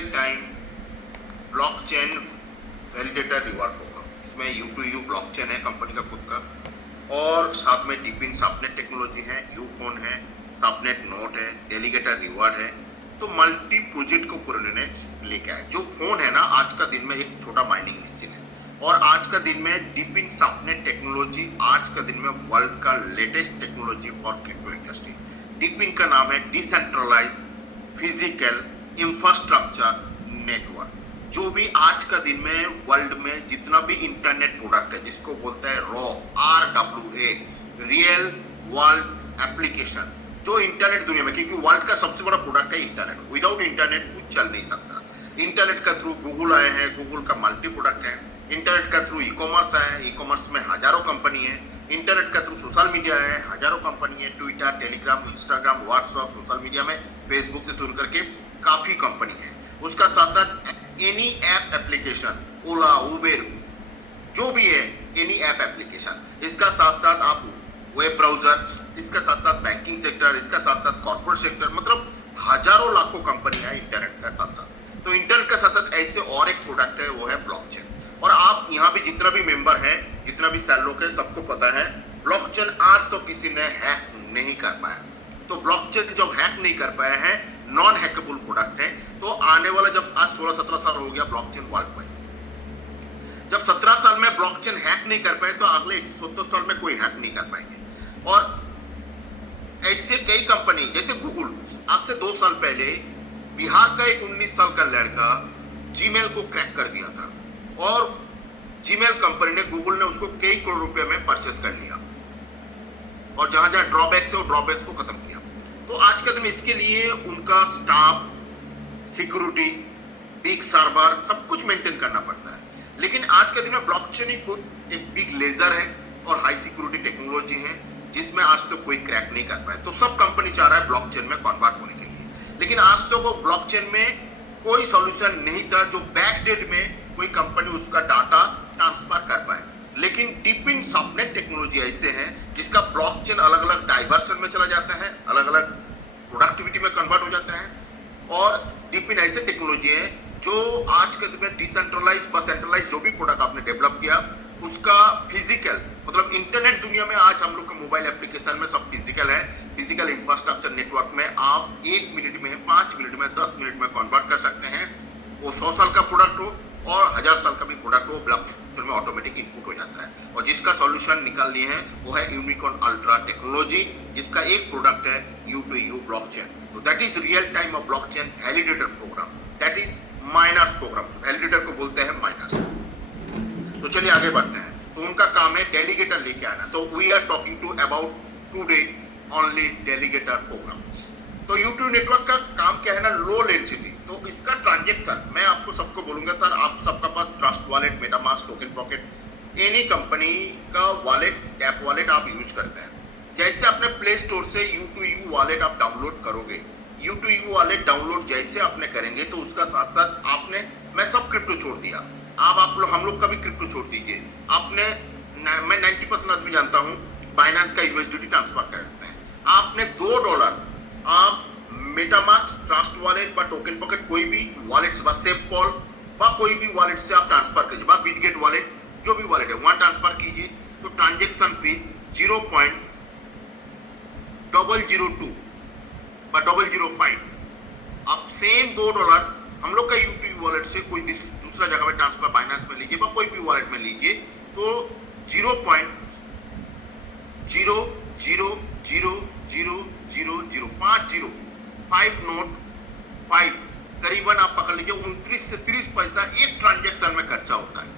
Real time blockchain validator reward programme. इसमें U2U blockchain है company का खुद का, और साथ में डीपिन सापनेट टेक्नोलॉजी है, यूफोन है, सापनेट नोट है, डेलीगेटर रिवॉर्ड है। तो मल्टी प्रोजेक्ट को पूरे ने लेके आए। जो फोन है ना, आज का दिन में एक छोटा माइनिंग मशीन है, और आज का दिन में डीपिन सापनेट टेक्नोलॉजी आज का दिन में वर्ल्ड का latest technology for crypto industry. DePIN का नाम है डिसेंट्रलाइज फिजिकल इंफ्रास्ट्रक्चर नेटवर्क। जो भी आज का दिन में वर्ल्ड में जितना भी इंटरनेट प्रोडक्ट है, जिसको बोलते हैं RWA, रियल वर्ल्ड एप्लीकेशन, जो इंटरनेट दुनिया में, क्योंकि वर्ल्ड का सबसे बड़ा प्रोडक्ट है इंटरनेट, विदाउट इंटरनेट कुछ चल नहीं सकता। इंटरनेट का थ्रू गूगल आए हैं, गूगल का मल्टी प्रोडक्ट है। इंटरनेट का थ्रू ई कॉमर्स आया है, ई कॉमर्स में हजारों कंपनी है। इंटरनेट का थ्रू सोशल मीडिया है, हजारों कंपनी है, Twitter, Telegram, Instagram, WhatsApp, social media में फेसबुक से शुरू करके काफी कंपनी है। उसका साथ साथ एनी ऐप एप्लीकेशन, ओला, उबेर, जो भी है एनी ऐप एप्लीकेशन, इसका साथ साथ आप वेब ब्राउजर, इसका साथ साथ बैंकिंग सेक्टर, इसका साथ साथ कॉर्पोरेट सेक्टर, मतलब हजारों लाखों कंपनी है इंटरनेट का साथ साथ। तो इंटरनेट का साथ साथ ऐसे और एक प्रोडक्ट है, वो है ब्लॉकचेन। और आप यहाँ भी जितना भी मेंबर है, जितना भी सेल लोग है, सबको पता है ब्लॉकचेन आज तो किसी ने हैक नहीं कर पाया। तो ब्लॉकचेन जब हैक नहीं कर पाया है, नॉन हैकेबल प्रोडक्ट है, तो आने वाला जब आज 16-17 साल हो गया ब्लॉकचेन वर्ल्ड वाइज, जब 17 साल में ब्लॉकचेन हैक नहीं कर पाए, तो अगले 170 साल में कोई हैक नहीं कर पाएंगे। और ऐसे कई कंपनी जैसे गूगल, आज से 2 साल पहले बिहार का एक 19 साल का लड़का जीमेल को क्रैक कर दिया था, और जीमेल कंपनी ने, गूगल ने उसको कई करोड़ रुपए में परचेस कर लिया, और जहां जहां ड्रॉबैक्स है वो ड्रॉबैक्स को खत्म किया। तो आज के दिन इसके लिए उनका स्टाफ, सिक्योरिटी, बिग सर्वर, सब कुछ मेंटेन करना पड़ता है। लेकिन आज के दिन में ब्लॉकचेन ही खुद एक बिग लेजर है और हाई सिक्योरिटी टेक्नोलॉजी है, जिसमें आज तक कोई क्रैक नहीं कर पाया। तो सब कंपनी चाह रहा है ब्लॉकचेन में कन्वर्ट होने के लिए, लेकिन आज तक वो ब्लॉकचेन में कोई सॉल्यूशन नहीं था जो बैकडेट में कोई कंपनी उसका डाटा ट्रांसफर कर पाए। लेकिन डीपिन सापनेट टेक्नोलॉजी ऐसे है जिसका ब्लॉकचेन अलग अलग डाइवर्सन में चला जाता है, अलग अलग प्रोडक्टिविटी में कन्वर्ट हो जाता है। और डीपिन ऐसे टेक्नोलॉजी है जो आज के दिन में डिसेंट्रलाइज व सेंट्रलाइज जो भी प्रोडक्ट आपने डेवलप किया, उसका फिजिकल, मतलब इंटरनेट दुनिया में आज हम लोग का मोबाइल एप्लीकेशन में सब फिजिकल है। फिजिकल इंफ्रास्ट्रक्चर नेटवर्क में आप 1 मिनट में, 5 मिनट में, 10 मिनट में कन्वर्ट कर सकते हैं। वो 100 साल का प्रोडक्ट हो और 1000 साल का भी प्रोडक्ट हो, ब्लॉकचेन में ऑटोमेटिक इनपुट हो जाता है। और जिसका सॉल्यूशन निकाल लिए हैं वो है यूनिकॉर्न अल्ट्रा टेक्नोलॉजी, जिसका एक प्रोडक्ट है U2U ब्लॉकचेन। तो that is real time of blockchain validator programme, that is miners programme. Validator को बोलते हैं माइनर्स। तो चलिए आगे बढ़ते हैं। तो उनका काम है डेलीगेटर लेके आना। तो we are talking to about today only delegator programme. तो U2 नेटवर्क का काम क्या है ना, लो लेटेंसी। तो इसका ट्रांजैक्शन मैं आपको सबको बोलूंगा, सर आप सबका पास Trust Wallet, MetaMask, TokenPocket, any company का वॉलेट, टैप वॉलेट आप यूज करते हैं। जैसे अपने प्ले स्टोर से U2U वॉलेट आप डाउनलोड करोगे, U2U वॉलेट डाउनलोड जैसे आपने करेंगे, तो उसका साथ साथ आपने, मैं सब क्रिप्टो छोड़ दिया, आप लोग, हम लोग का भी क्रिप्टो छोड़ दीजिए। आपने, मैं 90% आदमी जानता हूं बाइनेंस का USDT ट्रांसफर करते हैं। आपने $2 आप मेटामास्क, ट्रस्ट वॉलेट व टोकन पॉकेट, कोई भी वॉलेट व सेफपॉल व कोई भी वॉलेट से आप ट्रांसफर कीजिए, व बिटगेट वॉलेट, जो भी वॉलेट है वहां ट्रांसफर कीजिए। तो ट्रांजैक्शन फीस 0.002 व 0.005। आप सेम $2 हम लोग का U2U वॉलेट से कोई दूसरा जगह में ट्रांसफर बाइनेंस में लीजिए व कोई भी वॉलेट में लीजिए, तो 0.0000005 नोट 5 करीबन आप पकड़ लीजिए 29 से 30 पैसा एक ट्रांजैक्शन में खर्चा होता है,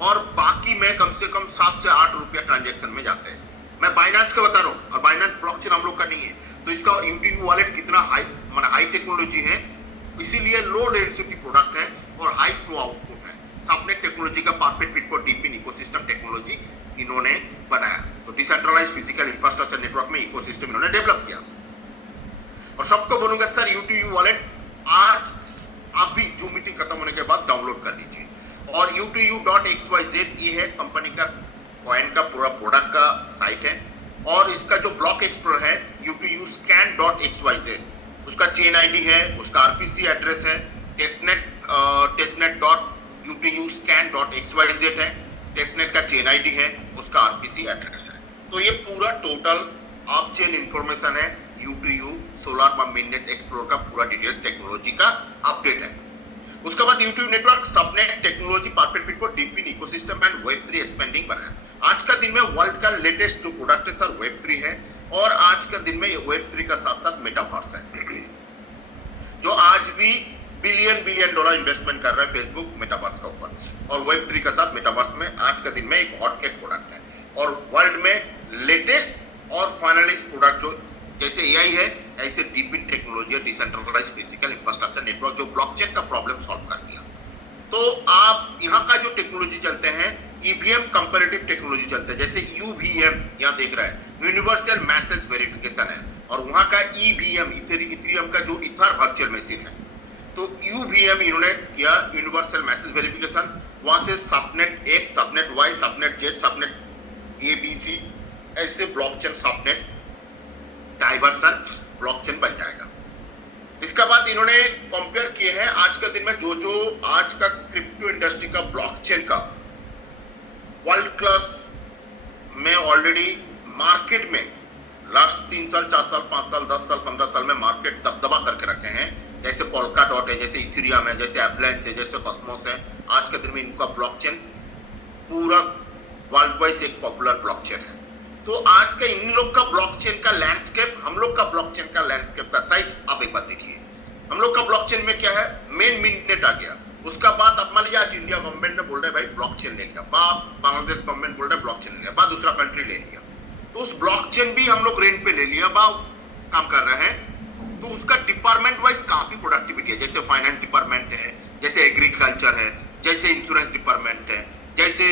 और बाकी में कम से कम 7 से 8 रुपया ट्रांजैक्शन में जाते हैं। मैं बाइनेंस का बता रहा हूं, और बाइनेंस ब्लॉकचेन हम लोग का नहीं है। तो इसका U2U वॉलेट कितना हाई टेक्नोलॉजी है, इसीलिए लो लेटेंसी प्रोडक्ट है और हाई थ्रू आउटपुट है। सापनेट टेक्नोलॉजी का perfect fit for DePIN ecosystem technology इन्होंने बनाया। तो डिसेंट्रलाइज फिजिकल इंफ्रास्ट्रक्चर नेटवर्क में इकोसिस्टम इन्होंने डेवलप किया। और सबको बोलूंगा सर U2U वॉलेट आज आप भी जूम मीटिंग खत्म होने के बाद डाउनलोड कर लीजिए। और U2U.xyz ये है कंपनी का कॉइन का पूरा प्रोडक्ट का साइट है, और इसका जो ब्लॉक एक्सप्लोरर है U2U scan.xyz, उसका चेन आईडी है, उसका RPC एड्रेस है, testnet dot UTU scan dot XYZ है, टेस्टनेट का चेन आईडी है, उसका आरपीसी एड्रेस है। तो ये पूरा टोटल ऑफ चेन इंफॉर्मेशन है, UTU solar pump mainnet explorer का पूरा डिटेल्स टेक्नोलॉजी का अपडेट है। उसके बाद YouTube network subnet technology perpetuate for DePIN ecosystem and Web3 expanding बनाया। आज का दिन में वर्ल्ड का लेटेस्ट जो प्रोडक्ट है सर वेब3 है, और आज का दिन में वेब3 का साथ साथ मेटावर्स है जो आज भी बिलियन डॉलर इन्वेस्टमेंट कर रहा है फेसबुक मेटावर्स का ऊपर, और वेब3 का साथ मेटावर्स में आज का दिन में एक हॉट केक प्रोडक्ट है। और वर्ल्ड में लेटेस्ट और फाइनलिस्ट प्रोडक्ट जो जैसे एआई है, ऐसे deep in technology decentralised physical infrastructure network जो ब्लॉकचेन का प्रॉब्लम सॉल्व कर दिया। तो आप यहाँ का जो टेक्नोलॉजी चलते हैं ईवीएम कंपैरेटिव टेक्नोलॉजी चलते हैं, जैसे यूवीएम यहाँ देख रहा है यूनिवर्सल मैसेज वेरिफिकेशन है, और वहां का ईवीएम इथेरियम का जो ईथर वर्चुअल मशीन है, तो यूवीएम इन्होंने किया यूनिवर्सल मैसेज वेरिफिकेशन, वहां से subnet X, subnet Y, subnet Z, subnet ABC, ऐसे ब्लॉकचेन सबनेट डाइवर्सन ब्लॉकचेन बन जाएगा। इसके बाद इन्होंने कंपेयर किए हैं आज के दिन में जो आज का क्रिप्टो इंडस्ट्री का ब्लॉकचेन का वर्ल्ड क्लास में ऑलरेडी मार्केट में लास्ट 3 साल 4 साल 5 साल 10 साल 15 साल में मार्केट दबदबा करके रखे हैं, जैसे पोल्का डॉट है, जैसे इथेरियम है, जैसे एवलांच है, जैसे कॉस्मोस है। आज के दिन में इनका ब्लॉकचेन पूरा वर्ल्ड वाइज एक पॉपुलर ब्लॉकचेन है। तो आज का इन लोग का ब्लॉकचेन का लैंडस्केप, हम लोग का ब्लॉकचेन का लैंडस्केप का साइज आप एक बार देखिए। हम लोग का ब्लॉकचेन में क्या है, मेन मिननेट आ गया, उसका बाद अब मान लीजिए आज इंडिया गवर्नमेंट ने बोल रहे भाई ब्लॉकचेन ले लिया, बांग्लादेश गवर्नमेंट बोल रहे ब्लॉकचेन ले लिया, बाद दूसरा कंट्री ले लिया, तो उस ब्लॉकचेन भी हम लोग रेंट पे ले लिया, काम कर रहे हैं। तो उसका डिपार्टमेंट वाइज काफी प्रोडक्टिविटी है, जैसे फाइनेंस डिपार्टमेंट है, जैसे एग्रीकल्चर है, जैसे इंश्योरेंस डिपार्टमेंट है, जैसे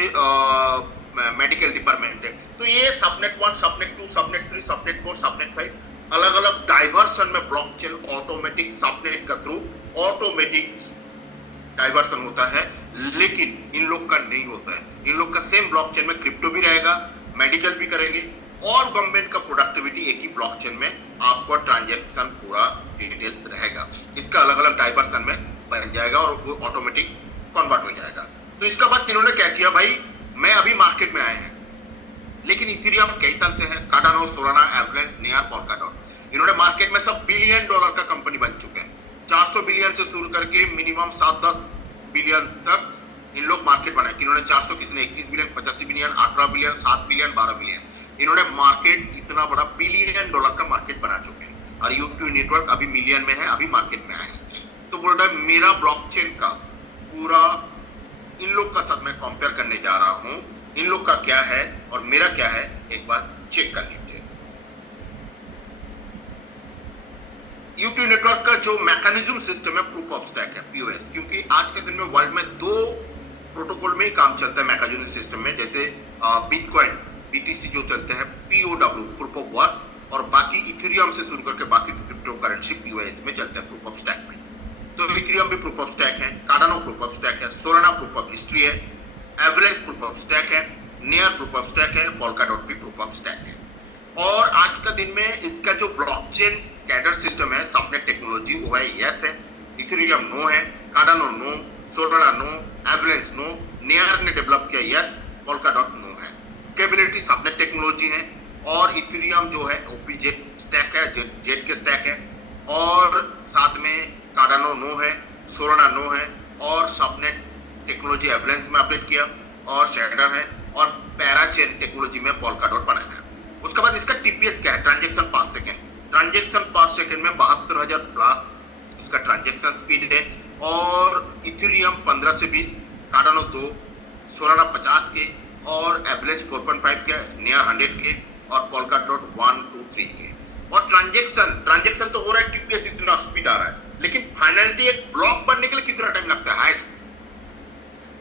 मेडिकल डिपार्टमेंट है। तो ये subnet 1, subnet 2, subnet 3, subnet 4, subnet 5 अलग अलग डाइवर्सन में ब्लॉकचेन ऑटोमेटिक सबनेट का थ्रू ऑटोमेटिक डाइवर्सन होता है, लेकिन इन लोग का नहीं होता है। इन लोग का सेम ब्लॉकचेन में क्रिप्टो भी रहेगा, मेडिकल भी करेंगे, और गवर्नमेंट का प्रोडक्टिविटी एक ही ब्लॉकचेन में आपको ट्रांजैक्शन पूरा डिटेल्स रहेगा। इसका अलग अलग डाइवर्सन में बन जाएगा और वो ऑटोमेटिक कन्वर्ट हो जाएगा। तो इसका बाद इन्होंने क्या किया भाई, मैं अभी मार्केट में आए हैं, लेकिन इथेरियम कई साल से है, Cardano, Solana, avalanche, near, Polkadot, इन्होंने मार्केट में सब बिलियन डॉलर का कंपनी बन चुके हैं। 400 बिलियन से शुरू करके मिनिमम 7-10 बिलियन तक इन लोग मार्केट बनाए। इन्होंने 400, किसी ने 21 billion, 85 billion, 18 billion, 7 billion, 12 billion, इन्होंने मार्केट इतना बड़ा बिलियन डॉलर का मार्केट बना चुके हैं। और यूट्यूब नेटवर्क अभी मिलियन में है, अभी मार्केट में आए हैं। तो बोल रहा है मेरा ब्लॉकचेन का पूरा इन लोग का साथ मैं कंपेयर करने जा रहा हूं, इन लोग का क्या है और मेरा क्या है, एक बार चेक कर लीजिए। यूट्यूब नेटवर्क का जो मैकेनिज्म सिस्टम है प्रूफ ऑफ स्टैक है, POS, क्योंकि आज के दिन में वर्ल्ड में 2 प्रोटोकॉल में ही काम चलता है मैकेनिज्म सिस्टम में, जैसे बिटकॉइन BTC जो चलते हैं POW प्रूफ ऑफ वर्क, और बाकी इथेरियम से शुरू करके बाकी क्रिप्टो करेंसी POS में चलते हैं प्रूफ ऑफ स्टैक में। तो इथेरियम भी प्रूफ ऑफ स्टैक है, कार्डानो प्रूफ ऑफ स्टैक है, सोलाना प्रूफ ऑफ हिस्ट्री है, एवलांच प्रूफ ऑफ स्टैक है, नेयर प्रूफ ऑफ स्टैक है, पोल्काडॉट भी प्रूफ ऑफ स्टैक है। और आज का दिन में इसका जो ब्लॉकचेन स्कैडर सिस्टम है, सबनेट टेक्नोलॉजी, वो है यस है, इथेरियम नो है, Cardano no, Solana no, Avalanche no, Near ने डेवलप किया यस, पोल्काडॉट नो है। स्केलेबिलिटी सबनेट टेक्नोलॉजी है, और इथेरियम जो है OPZ स्टैक है, जेड के स्टैक है, और साथ में कार्डानो नो है, सोलाना नो है, और सबनेट टेक्नोलॉजी एवलांच में अपडेट किया, और शेडर है, और पैराचेन टेक्नोलॉजी में पोल्काडॉट बनाया है। उसके बाद इसका TPS क्या है, ट्रांजैक्शन पर सेकंड, ट्रांजैक्शन पर सेकंड में 72,000 प्लस इसका ट्रांजैक्शन स्पीड है, और इथेरियम 15 से 20, कार्डानो 2, सोलाना 50 के, और एवलांच 4.5 के, नेयर 100 के, और पोल्काडॉट 1, 2, 3 के। और ट्रांजैक्शन तो हो रहा है, TPS इतना स्पीड आ रहा है, लेकिन फाइनलिटी एक ब्लॉक बनने के लिए कितना टाइम लगता है, हाईएस्ट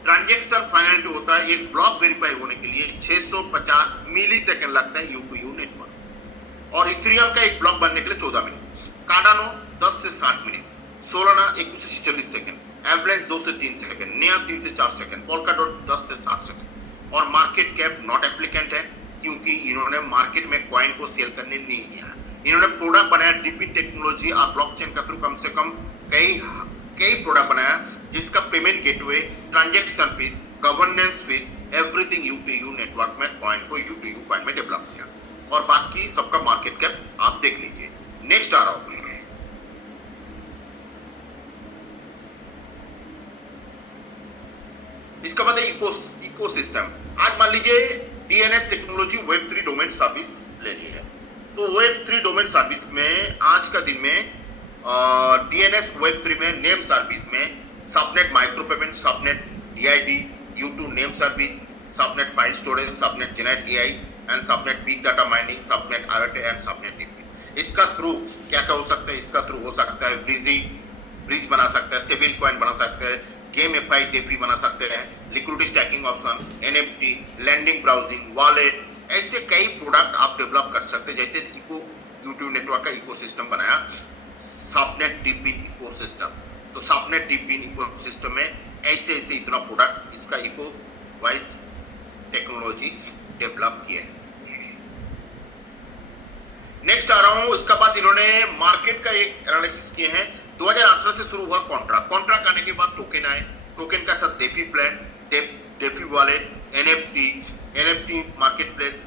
ट्रांजैक्शन फाइनलिटी होता है एक ब्लॉक वेरीफाई होने के लिए 650 मिली सेकेंड लगता है यूपीयू नेटवर्क, और इथेरियम का एक ब्लॉक बनने के लिए 14 मिनट, कार्डानो 10 से 60 मिनट, सोलाना 21 से 40 सेकंड, एवलांच 2 से 3 सेकंड, नेयर 3 से 4 सेकंड, पोल्काडॉट 10 से 60 सेकंड। और मार्केट कैप नॉट एप्लीकेंट है, क्योंकि इन्होंने मार्केट में कॉइन को सेल करने नहीं दिया। इन्होंने प्रोडक्ट बनाया डीपी टेक्नोलॉजी और ब्लॉकचेन का थ्रू कम से कम कई प्रोडक्ट बनाया जिसका payment gateway, transaction fees, governance fees, everything U2U network में कॉइन को U2U कॉइन में डेवलप किया और बाकी सबका मार्केट कैप आप देख लीजिए। नेक्स्ट आ रहा हूं, इसका बाद है इकोसिस्टम। आज मान लीजिए DNS technology Web3 domain service ले रही है, तो Web3 डोमेन सर्विस में आज का दिन में DNS Web3 में नेम सर्विस में subnet micro payment, subnet DID, U2 name service, subnet file storage, subnet generate AI and subnet big data mining, subnet IoT and subnet DP। इसका through क्या क्या हो सकता है? इसका थ्रू हो सकता है ब्रिज बना सकता है, स्टेबल कॉइन बना सकते हैं, गेम एफआई डेफी बना सकते हैं, liquidity staking option, NFT, lending browsing, wallet, ऐसे कई प्रोडक्ट आप डेवलप कर सकते हैं। जैसे U2U नेटवर्क का इकोसिस्टम बनाया सबनेट डीपिन इकोसिस्टम, तो सबनेट डीपिन इकोसिस्टम में ऐसे ऐसे इतना प्रोडक्ट इसका इको वाइज टेक्नोलॉजी डेवलप किए हैं। नेक्स्ट आ रहा हूं, इसका बाद इन्होंने मार्केट का एक एनालिसिस किए हैं। 2018 से शुरू हुआ कॉन्ट्रैक्ट आने के बाद टोकन आए, टोकन का साथ DeFi plan, DeFi wallet, NFT market place,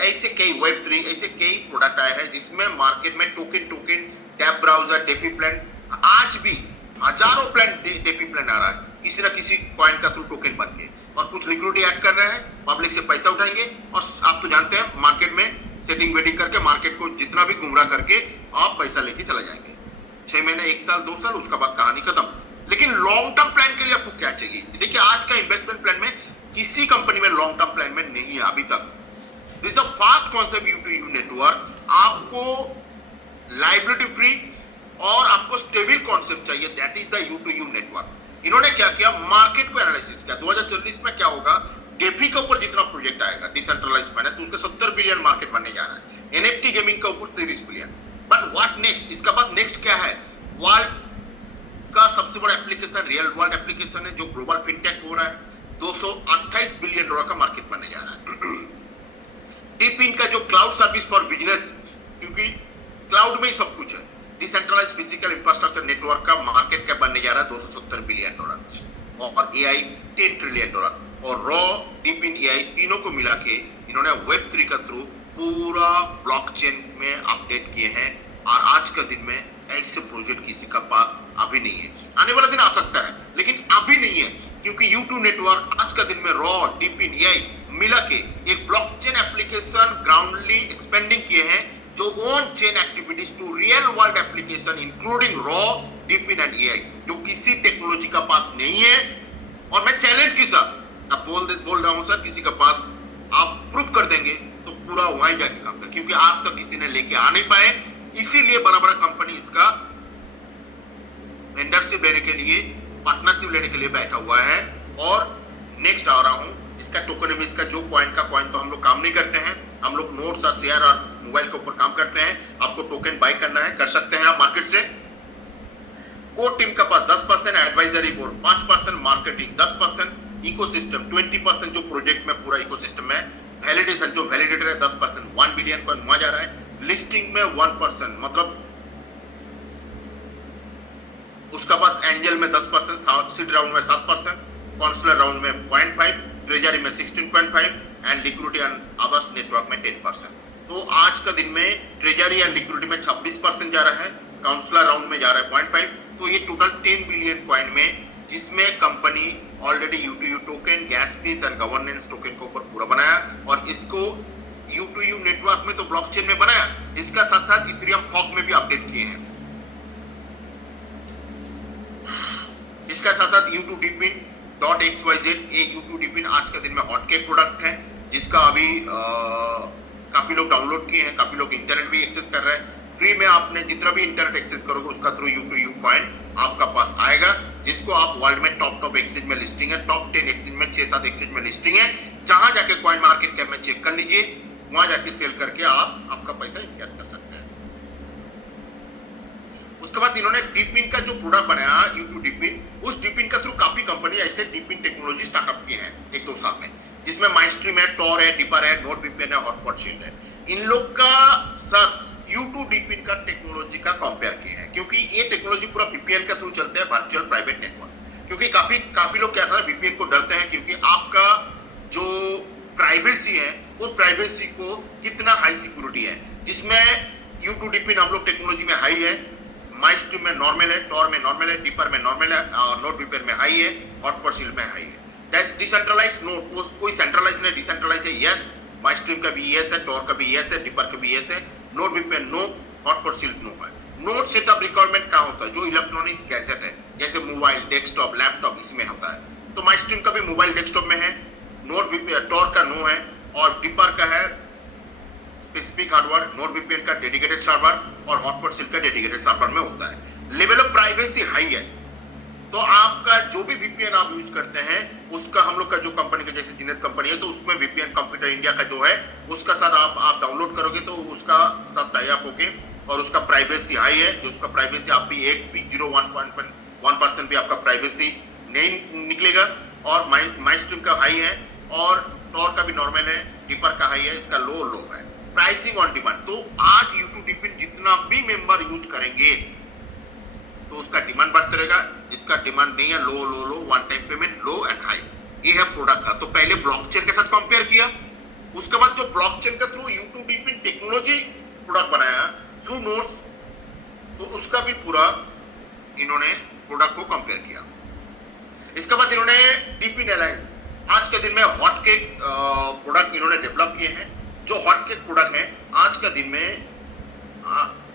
ऐसे कई Web3 ऐसे कई प्रोडक्ट आए हैं जिसमें मार्केट में token tab browser, DeFi plan, आज भी हजारों प्लान डेफी प्लान आ रहा है किसी ना किसी कॉइन का थ्रू टोकन बन के, और कुछ लिक्विडिटी ऐड कर रहे हैं, पब्लिक से पैसा उठाएंगे और आप तो जानते हैं मार्केट में सेटिंग वेटिंग करके मार्केट को जितना भी गुमराह करके आप पैसा लेके चले जाएंगे। 6 महीने, 1 साल, 2 साल, उसका बाद कहानी खत्म। लेकिन लॉन्ग टर्म प्लान के लिए आपको क्या चाहिए? देखिए आज का इन्वेस्टमेंट प्लान में किसी कंपनी में लॉन्ग टर्म प्लान में नहीं है अभी तक। This is the first concept U2U network. आपको लाइबिलिटी फ्री और आपको स्टेबल कॉन्सेप्ट चाहिए, that is the U2U network. इन्होंने क्या किया? मार्केट को एनालिसिस किया 2040 में क्या होगा, डेफी के ऊपर जितना प्रोजेक्ट आएगा डिसेंट्रलाइज्ड फाइनेंस, उसका 70 बिलियन मार्केट बनने जा रहा है, NFT गेमिंग का ऊपर 30 बिलियन। But what next? इसका बाद नेक्स्ट क्या है? वर्ल्ड का सबसे बड़ा एप्लीकेशन, रियल वर्ल्ड एप्लीकेशन है जो ग्लोबल फिनटेक हो रहा है, $228 बिलियन का मार्केट बनने जा रहा है। डीपिन का जो क्लाउड सर्विस फॉर बिजनेस, क्योंकि क्लाउड में ही सब कुछ है, डिसेंट्रलाइज्ड फिजिकल इंफ्रास्ट्रक्चर नेटवर्क का मार्केट कैप बनने जा रहा है $270 बिलियन, और AI $10 ट्रिलियन, और रॉ डीपिन AI तीनों को मिला के इन्होंने Web3 का थ्रू पूरा ब्लॉकचेन में अपडेट किए हैं। और आज का दिन में ऐसे प्रोजेक्ट किसी का पास अभी नहीं है, आने वाला दिन आ सकता है लेकिन अभी नहीं है, क्योंकि U2 नेटवर्क आज का दिन में रॉ डीपिन AI मिला के एक ब्लॉकचेन एप्लीकेशन ग्राउंडली एक्सपेंडिंग किए हैं जो on chain activities to real world application including raw DePIN and AI, जो किसी टेक्नोलॉजी का पास नहीं है। और मैं चैलेंज के साथ अब बोल रहा हूं सर, किसी का पास आप प्रूव कर देंगे तो पूरा वहीं जाके काम कर, क्योंकि आज तक किसी ने लेके आ नहीं पाए, इसीलिए बड़ा बड़ा कंपनी इसका वेंडरशिप लेने के लिए, पार्टनरशिप लेने के लिए बैठा हुआ है। और नेक्स्ट आ रहा हूं, इसका टोकनोमिक्स का जो कॉइन तो हम लोग काम नहीं करते हैं, हम लोग नोट्स और शेयर और मोबाइल के ऊपर काम करते हैं। आपको टोकन बाय करना है, कर सकते हैं आप मार्केट से। कोर टीम का पास 10%, एडवाइजरी बोर्ड 5%, मार्केटिंग 10%, इकोसिस्टम 20%, जो प्रोजेक्ट में पूरा इकोसिस्टम में वैलिडेशन, जो वैलिडेटर है 10%, 1 बिलियन कॉइन वहां जा रहा है। लिस्टिंग में 1%, मतलब उसका बाद एंजल में 10%, सीड राउंड में 7%, कॉन्सुलर राउंड में 0.5, ट्रेजरी में 16.5 and liquidity and others network में 10%। तो आज का दिन में ट्रेजरी एंड लिक्विडिटी में 26% जा रहा है, काउंसलर राउंड में जा रहा है 0.5, तो ये टोटल 10 बिलियन कॉइन में, जिसमें company already U2U token, gas fees and governance token के ऊपर पूरा बनाया, और इसको U2U नेटवर्क में तो ब्लॉकचेन में बनाया, इसका साथ साथ इथेरियम फॉर्क में भी अपडेट किए हैं। इसका साथ साथ U2 DePIN.xyz, एक U2 DePIN आज के दिन में हॉटकेक प्रोडक्ट है, जिसका अभी काफी लोग डाउनलोड किए हैं, काफी लोग इंटरनेट भी एक्सेस कर रहे हैं। फ्री में आपने जितना भी इंटरनेट एक्सेस करोगे उसका थ्रू U2U कॉइन आपका पास आएगा, जिसको आप वर्ल्ड में टॉप एक्सचेंज में लिस्टिंग है, टॉप 10 एक्सचेंज में 6-7 एक्सचेंज में लिस्टिंग है, जहां जाके कॉइन मार्केट कैप में चेक कर लीजिए, वहां जाके सेल करके आप आपका पैसा इन्वेस्ट कर सकते हैं। उसके बाद इन्होंने डीपिन का जो प्रोडक्ट बनाया U2 DePIN, उस डीपिन का थ्रू काफी कंपनी ऐसे डीपिन टेक्नोलॉजी स्टार्टअप किए हैं 1-2 साल में, जिसमें माइस्ट्रीम है, टॉर है, डिपर है, नोट VPN है, हॉटस्पॉट शील्ड है। इन लोग का साथ U2 डीपिन का टेक्नोलॉजी का कंपेयर किए हैं, क्योंकि ये टेक्नोलॉजी पूरा वीपीएन के थ्रू चलते हैं, वर्चुअल प्राइवेट नेटवर्क। क्योंकि काफी लोग क्या करते हैं, वीपीएन को डरते हैं, क्योंकि आपका जो प्राइवेसी है वो प्राइवेसी को कितना हाई सिक्योरिटी है, जिसमें U2 डीपिन हम लोग टेक्नोलॉजी में हाई है, माइस्ट्रीम में नॉर्मल है, टॉर में नॉर्मल है, डीपर में नॉर्मल है, और नोड वीपीएन में हाई है, हॉटस्पॉट में हाई है। डिसेंट्रलाइज नोड, कोई सेंट्रलाइज नहीं, डिसेंट्रलाइज है, यस। माइस्ट्रीम का भी यस है, टॉर का भी यस है, डीपर का भी यस है, node VPN no, hotspot shield no है। नोड सेटअप रिक्वायरमेंट क्या होता है, जो इलेक्ट्रॉनिक्स गैजेट है जैसे मोबाइल, डेस्कटॉप, लैपटॉप, इसमें होता है। तो माइस्ट्रीम का भी मोबाइल डेस्कटॉप में है, नोड टॉर का नो है, और डीपर का है स्पेसिफिक हार्डवेयर, नोड वीपीएन का डेडिकेटेड सर्वर, और हॉटस्पॉट शील्ड का डेडिकेटेड सर्वर में होता है। लेवल ऑफ प्राइवेसी हाई है, तो आपका जो भी वीपीएन आप यूज करते हैं उसका, हम लोग का जो कंपनी का जैसे जिनेट कंपनी है, तो उसमें वीपीएन कंप्यूटर इंडिया का जो है उसका साथ आप डाउनलोड करोगे तो उसका साथ टाई अप होके, और उसका प्राइवेसी हाई है, जो उसका प्राइवेसी आप भी 0.1% भी आपका प्राइवेसी नहीं निकलेगा, और माइस्ट्रीम का हाई है, और टॉर का भी नॉर्मल है, डीपर का हाई है, इसका लो है। प्राइसिंग ऑन डिमांड, तो आज U2 डीपिन जितना भी मेंबर यूज करेंगे तो उसका डिमांड बढ़ता रहेगा, जिसका डिमांड नहीं है low, one time payment, low and high. ये है प्रोडक्ट का। तो पहले ब्लॉकचेन के साथ कंपेयर किया, उसके बाद जो ब्लॉकचेन के थ्रू U2 डीपिन टेक्नोलॉजी प्रोडक्ट बनाया थ्रू नोड्स, तो उसका भी पूरा इन्होंने प्रोडक्ट को कंपेयर किया। इसके बाद इन्होंने डीपिन अलायंस, आज के दिन में हॉट केक प्रोडक्ट इन्होंने डेवलप किए हैं। जो हॉट केक प्रोडक्ट है आज का दिन में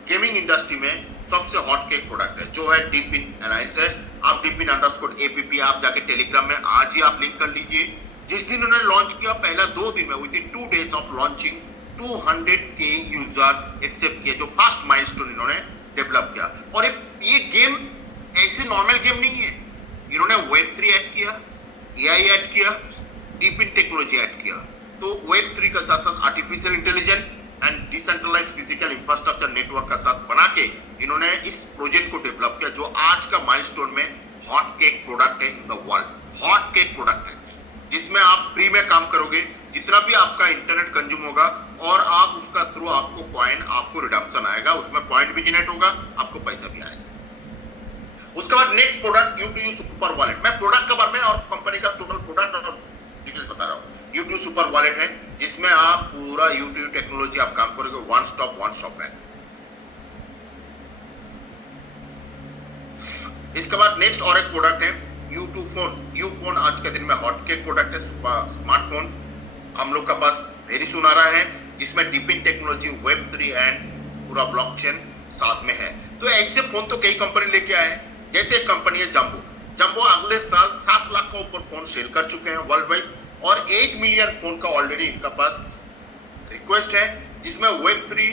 गेमिंग इंडस्ट्री में सबसे हॉट केक प्रोडक्ट है, जो है डीपिन अलायंस है। आप deepin_app आप जाके टेलीग्राम में आज ही आप लिंक कर लीजिए। जिस दिन उन्होंने लॉन्च किया, पहला 2 दिन में within 2 days of launching 200K user accept किए, जो फास्ट माइलस्टोन इन्होंने डेवलप किया। और ये गेम ऐसे नॉर्मल गेम नहीं है, इन्होंने Web3 ऐड किया, AI ऐड किया, डीपिन टेक्नोलॉजी ऐड किया। तो Web3 के साथ साथ artificial intelligence and decentralise physical infrastructure network का साथ बना के इन्होंने इस प्रोजेक्ट को डेवलप किया, जो आज का माइलस्टोन में हॉट केक प्रोडक्ट है इन the world. Hot cake product है जिसमें आप फ्री में काम करोगे, जितना भी आपका इंटरनेट कंज्यूम होगा, और आप उसका थ्रू आपको कॉइन, आपको रिडम्पशन आएगा, उसमें पॉइंट भी जनरेट होगा, आपको पैसा भी आएगा। उसके बाद next product U2U super wallet. मैं प्रोडक्ट के बारे में और कंपनी का टोटल प्रोडक्ट और डिटेल्स बता रहा हूँ। U2 सुपर वॉलेट है जिसमें आप पूरा U2U टेक्नोलॉजी आप काम करोगे, वन स्टॉप वन शॉप है। इसके बाद नेक्स्ट और एक प्रोडक्ट है U2 फोन। U फोन आज के दिन में हॉट केक प्रोडक्ट है, स्मार्टफोन हम लोग का पास वेरी सुन आ रहा है, जिसमें डीपिन टेक्नोलॉजी, Web3 एंड पूरा ब्लॉकचेन साथ में है। तो ऐसे फोन तो कई कंपनी लेके आए हैं, जैसे एक कंपनी है जंबो अगले साल 7 लाख का ऊपर फोन सेल कर चुके हैं वर्ल्ड वाइज, और 8 मिलियन फोन का ऑलरेडी इनका पास रिक्वेस्ट है, जिसमें Web3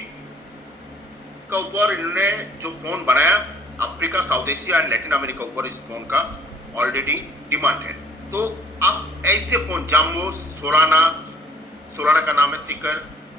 का ऊपर इन्होंने जो फोन बनाया, Africa, south Asia and Latin America ऊपर इस फोन का ऑलरेडी डिमांड है। तो अब ऐसे फोन जंबो, सोराना का नाम है सिकर,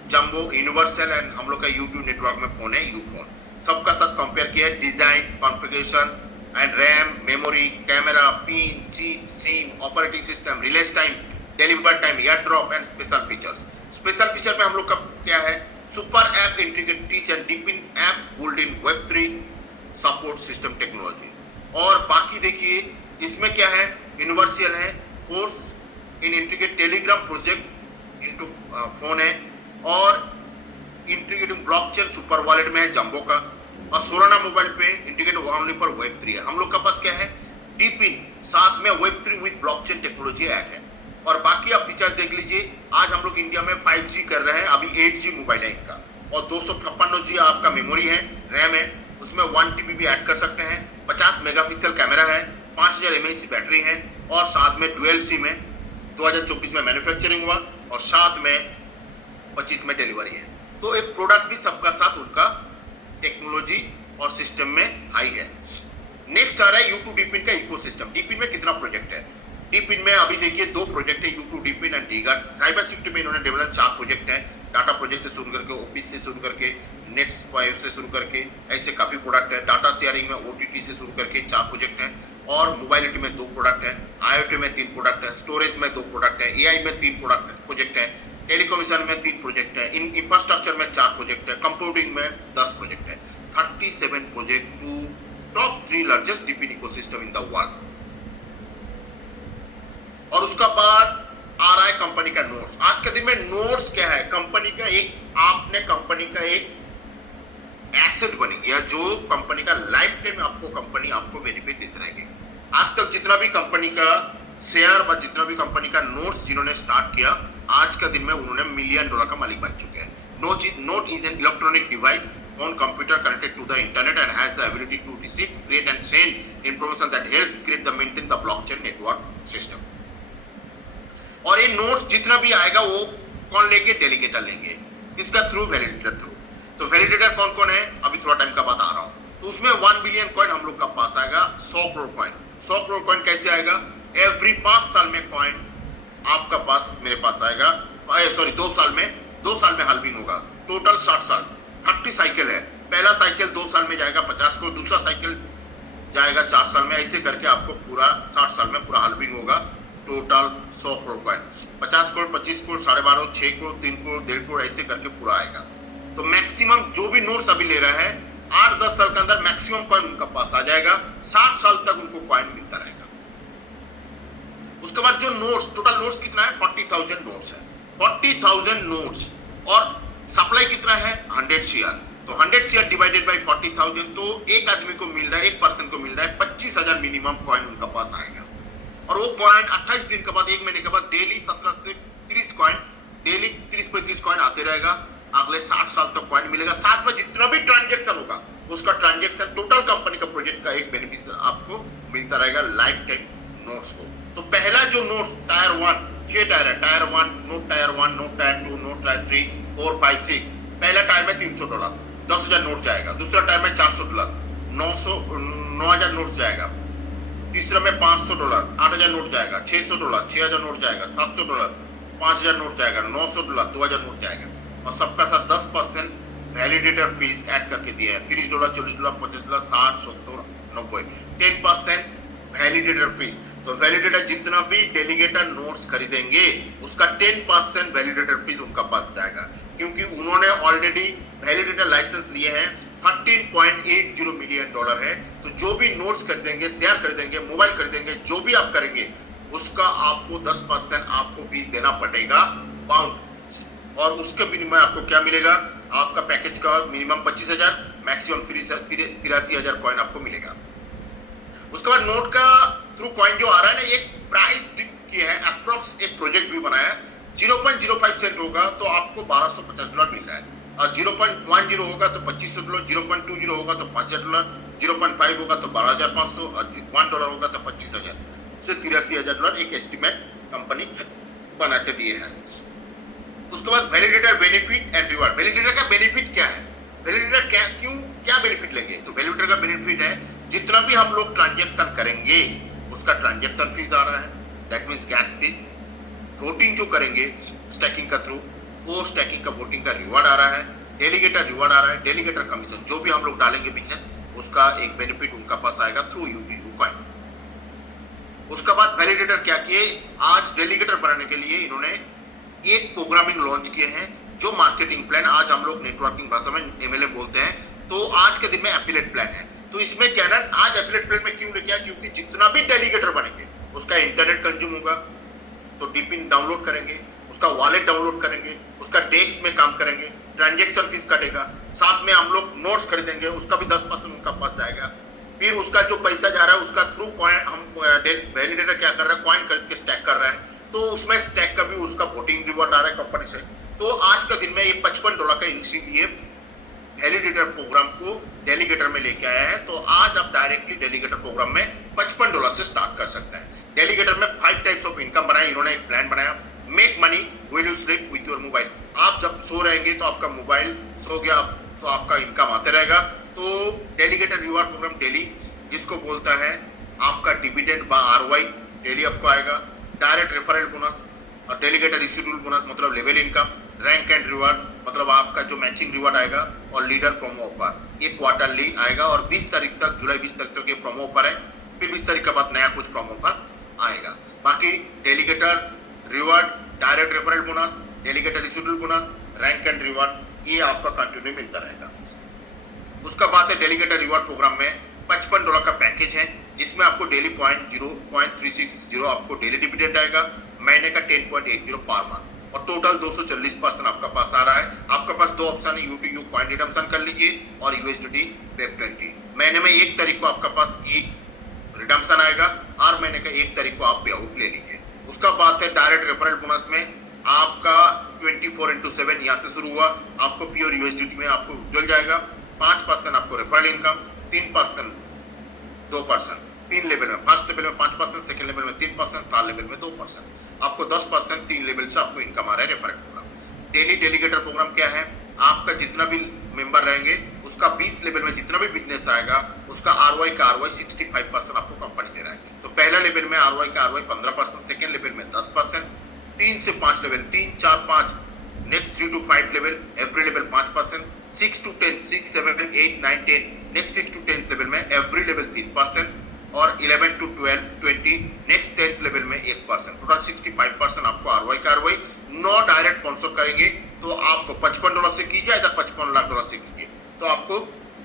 जंबो, यूनिवर्सल एंड हम लोग का U2 नेटवर्क में फोन है U फोन। सबका साथ कंपेयर किया है, design, configuration and RAM, memory, camera, pin, chip, SIM, operating system, release time, deliver time, airdrop and special features. Special feature में हम लोग का क्या है, super app integrated and DePIN app built in Web3 support system technology. और बाकी देखिए इसमें क्या है, यूनिवर्सल है, force in integrate Telegram project into phone है, और इंटीग्रेटिंग ब्लॉकचेन सुपर वॉलेट में है जंबो का, और सोराना मोबाइल पे इंटीग्रेट ओनली पर Web3 है। हम लोग का पास क्या है, डीपिन साथ में Web3 with blockchain technology add है। और बाकी आप फीचर देख लीजिए, आज हम लोग इंडिया में 5G कर रहे हैं, अभी 8G मोबाइल है इनका, और 256G आपका मेमोरी है, रैम है, उसमें 1 TB भी ऐड कर सकते हैं, 50 मेगापिक्सल कैमरा है, 5000 mAh बैटरी है, और साथ में डुअल सिम है। 2024 में मैन्युफैक्चरिंग हुआ और साथ में 25 में डिलीवरी है। तो एक प्रोडक्ट भी सबका साथ उनका टेक्नोलॉजी और सिस्टम में हाई है। नेक्स्ट आ रहा है U2 डीपिन का इकोसिस्टम। डीपिन में कितना प्रोजेक्ट है, डीपिन में अभी देखिए 2 प्रोजेक्ट है, U2 डीपिन एंड डीगार्ड। साइबर सिक्योरिटी में इन्होंने डेवलप 4 प्रोजेक्ट हैं, डाटा प्रोजेक्ट से शुरू करके, ऑफिस से शुरू करके, नेट्स से शुरू करके, ऐसे काफी प्रोडक्ट है। डाटा शेयरिंग में OTT से शुरू करके 4 प्रोजेक्ट हैं, और मोबाइलिटी में 2 प्रोडक्ट है, IoT में 3 प्रोडक्ट है, स्टोरेज में 2 प्रोडक्ट है, AI में 3 प्रोजेक्ट है, टेलीकम्युनिकेशन में 3 प्रोजेक्ट है, इन इंफ्रास्ट्रक्चर में 4 प्रोजेक्ट है, कंप्यूटिंग में 10 प्रोजेक्ट है। 37 project to top 3 largest DePIN ecosystem in the world. और उसका बाद आ रहा है कंपनी का नोट्स। आज के दिन में नोट्स क्या है? कंपनी का एक, आपने कंपनी का एक एसेट बनेगी, या जो कंपनी का लाइफ टाइम आपको कंपनी आपको बेनिफिट देती रहेगी। आज तक जितना भी कंपनी का शेयर व जितना भी कंपनी का नोट्स जिन्होंने स्टार्ट किया, आज का दिन में उन्होंने $1 मिलियन का मालिक बन चुके हैं। Note is an electronic device on computer connected to the internet and has the ability to receive, create and send information that helps create the maintain the blockchain network system। और ये notes जितना भी आएगा वो कौन लेंगे? Delegator लेंगे। किसका थ्रू? Validator through. तो वैलिडेटर कौन कौन है? अभी थोड़ा टाइम का बाद आ रहा हूं। तो उसमें 1 बिलियन कॉइन हम लोग का पास आएगा। 100 करोड़ कॉइन। 100 करोड़ कॉइन कैसे आएगा? एवरी 5 साल में कॉइन आपका पास, मेरे पास आएगा। सॉरी 2 साल में हल्विंग होगा। टोटल 60 साल, 30 साइकिल है। पहला साइकिल 2 साल में जाएगा 50 करोड़, दूसरा साइकिल जाएगा 4 साल में, ऐसे करके आपको पूरा 60 साल में पूरा हल्विंग होगा। टोटल 100 करोड़ कॉइन, 50 करोड़, 25 करोड़, 12.5, 6 करोड़, 3 करोड़, 1.5 करोड़, ऐसे करके पूरा आएगा। तो मैक्सिमम जो भी नोट्स अभी ले रहा है, 8-10 साल के अंदर मैक्सिमम कॉइन उनका पास आ जाएगा। 60 साल तक उनको कॉइन मिलता रहेगा। उसके बाद जो नोट्स, टोटल नोट्स कितना है? 40,000 नोट्स है। 40,000 नोट्स, और सप्लाई कितना है? 100 शेयर। तो 100 शेयर डिवाइडेड बाय 40,000, तो एक आदमी को मिल रहा है, एक पर्सन को मिल रहा है 25,000 मिनिमम कॉइन उनका पास आएगा। और वो कॉइन 28 दिन के बाद, 1 महीने के बाद डेली 17 से 30 कॉइन, डेली 30-35 कॉइन आते रहेगा। अगले 60 साल तक कॉइन मिलेगा। साथ में जितना भी ट्रांजेक्शन होगा, उसका ट्रांजेक्शन टोटल कंपनी का प्रोजेक्ट का एक बेनिफिट आपको मिलता रहेगा लाइफ टाइम नोट्स को। तो पहला जो नोट्स टायर 1, 6 टायर है, tyre 1, note tyre 1, note tyre 2, note tyre 3, 4, 5, 6। पहला टायर में $300, 10,000 नोट जाएगा। दूसरा टायर में $400, 9,000 नोट जाएगा। तीसरा में $500, 8,000 नोट जाएगा। $600, 6,000 नोट जाएगा। $700, 5,000 नोट जाएगा। $900, 2,000 नोट जाएगा। और सबका साथ 10% वैलिडेटर फीस ऐड करके दिया है। $30, $40, $50, $60, $70, $90, 10% वैलिडेटर फीस। तो वैलिडेटर जितना भी डेलीगेटर नोट्स खरीदेंगे, उसका 10% वैलिडेटर फीस उनका पास जाएगा, क्योंकि उन्होंने ऑलरेडी वैलिडेटर लाइसेंस लिए हैं। $13.80 मिलियन है। तो जो भी नोट्स खरीदेंगे, शेयर खरीदेंगे, मोबाइल खरीदेंगे, जो भी आप करेंगे, उसका आपको 10% आपको फीस देना पड़ेगा बाउंड। और उसके विनिमय आपको क्या मिलेगा? आपका पैकेज का मिनिमम 25,000, मैक्सिमम 83,000 कॉइन आपको मिलेगा। उसके बाद नोट का थ्रू कॉइन जो आ रहा है ना, एक प्राइस की है, अप्रोक्स एक प्रोजेक्ट भी बनाया है। 0.05 सेंट होगा तो आपको $1,250 मिल रहा है, और 0.10 होगा तो $2,500, 0.20 होगा तो $5,000, 0.5 होगा तो $12,500, और $1 होगा तो $25,000 से $83,000 एक एस्टिमेट कंपनी बना के दिए हैं। उसके बाद validator benefit and reward. Validator का बेनिफिट क्या है? वैलिडेटर क्या बेनिफिट लेंगे? तो वैलिडेटर का बेनिफिट है, जितना भी हम लोग ट्रांजेक्शन करेंगे, उसका ट्रांजेक्शन फीस आ रहा है, that means gas fees. Voting जो करेंगे स्टैकिंग का थ्रू, वो स्टैकिंग का वोटिंग का रिवार्ड आ रहा है। डेलीगेटर रिवार्ड आ रहा है। डेलीगेटर कमीशन जो भी हम लोग डालेंगे बिजनेस, उसका एक बेनिफिट उनका पास आएगा थ्रू यूटीयू कॉइन। उसके बाद वैलिडेटर क्या किए? आज डेलीगेटर बनाने के लिए इन्होंने एक प्रोग्रामिंग लॉन्च किए हैं, जो मार्केटिंग प्लान, आज हम लोग नेटवर्किंग भाषा में एमएलएम बोलते हैं। तो आज के दिन में एफिलिएट प्लान है। तो इसमें क्या ना, आज एफिलिएट प्लान में क्यों लेके आया? क्योंकि जितना भी डेलीगेटर बनेंगे, उसका इंटरनेट कंज्यूम होगा, तो डीपिन डाउनलोड करेंगे, उसका वॉलेट डाउनलोड करेंगे, उसका डेस्क में काम करेंगे, ट्रांजेक्शन फीस कटेगा। साथ में हम लोग नोट्स खरीदेंगे, उसका भी 10% उनका पास जाएगा। फिर उसका जो पैसा जा रहा है, उसका थ्रू कॉइन, हम वैलिडेटर क्या कर रहा है? कॉइन खरीद के स्टैक कर रहा है, तो उसमें स्टैक का भी उसका वोटिंग रिवॉर्ड आ रहा है कंपनी से। तो आज का दिन में ये $55 का इनिशिएटिव वैलिडेटर प्रोग्राम को डेलीगेटर में लेके आया है। तो आज आप डायरेक्टली डेलीगेटर प्रोग्राम में $55 से स्टार्ट कर सकते हैं। डेलीगेटर में 5 टाइप्स ऑफ इनकम बनाए इन्होंने, एक प्लान बनाया। Make money when you sleep with your mobile. आप जब सो रहेंगे तो आपका मोबाइल सो गया, तो आपका इनकम आते रहेगा। तो डेलीगेटर रिवार्ड प्रोग्राम डेली, जिसको बोलता है आपका डिविडेंड बा ROI, डेली आपको आएगा। डायरेक्ट रेफरल बोनस और डेलीगेटर शेड्यूल बोनस मतलब level income. Rank and reward मतलब आपका जो मैचिंग रिवार्ड आएगा, और लीडर प्रोमो ऑफर, ये क्वार्टरली आएगा। और 20 तारीख तक, जुलाई 20 तारीख तक ये प्रोमो ऑफर है। फिर 20 तारीख के बाद नया कुछ प्रोमो ऑफर आएगा। बाकी delegator reward, direct referral bonus, delegator residual bonus, rank and reward, ये आपका कंटिन्यू मिलता रहेगा। उसका बात है डेलीगेटर रिवार्ड प्रोग्राम में $55 का पैकेज है, जिसमें आपको डेली 0.360 आपको डेली डिविडेंड आएगा, महीने का 10.80 पर मंथ, और टोटल 240% आपका पास आ रहा है। आपका पास दो ऑप्शन है, UTU कॉइन रिडम्पशन कर लीजिए और USDT वेब20। महीने में 1 तारीख को आपका पास एक रिडम्पशन आएगा, हर महीने का 1 तारीख को आप पे आउट ले लीजिए। उसका बात है डायरेक्ट रेफरल बोनस में आपका 24x7 यहाँ से शुरू हुआ, आपको प्योर USDT में आपको जुड़ जाएगा। 5% आपको रेफरल इनकम, 3% 2%, 3 लेवल में, फर्स्ट लेवल में 5%, सेकंड लेवल में 3%, थर्ड लेवल में 2%, आपको 10% 3 लेवल से आपको इनकम आ रहा है referral programme. Daily delegator programme क्या है, आपका जितना भी मेंबर रहेंगे उसका 20 लेवल में जितना भी बिजनेस आएगा उसका ROI का ROI 65% आपको कंपनी दे रहा है। तो पहला लेवल में ROI का ROI 15%, सेकंड लेवल में 10%, 3 से 5 level, 3 4 5, next 3 to 5 level, every level 5%, 6 to 10, 6 7 8 9 10, next 6 to 10 level में एवरी लेवल 3%, और 11 to 12 20, नेक्स्ट 10th लेवल में 1%, टोटल 65% आपको ROI का ROI। नो डायरेक्ट स्पॉन्सर करेंगे तो आपको $55 से कीजिए, इधर $55 लाख से कीजिए तो आपको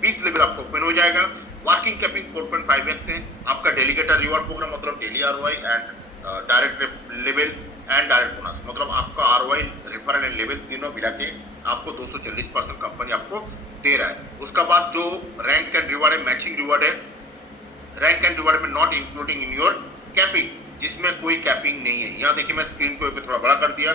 20 लेवल आपको ओपन हो जाएगा। वर्किंग कैपिंग 4.5x है आपका डेलीगेटर रिवॉर्ड प्रोग्राम, मतलब daily ROI and direct level and direct bonus, मतलब आपका ROI, रेफरल एंड लेवल तीनों मिला के आपको 240% कंपनी आपको दे रहा है। उसका बाद जो रैंक एंड रिवार्ड है, मैचिंग रिवार्ड है, रैंक एंड रिवार्ड में not including in your capping, जिसमें कोई कैपिंग नहीं है। यहाँ देखिए मैं स्क्रीन को थोड़ा बड़ा कर दिया,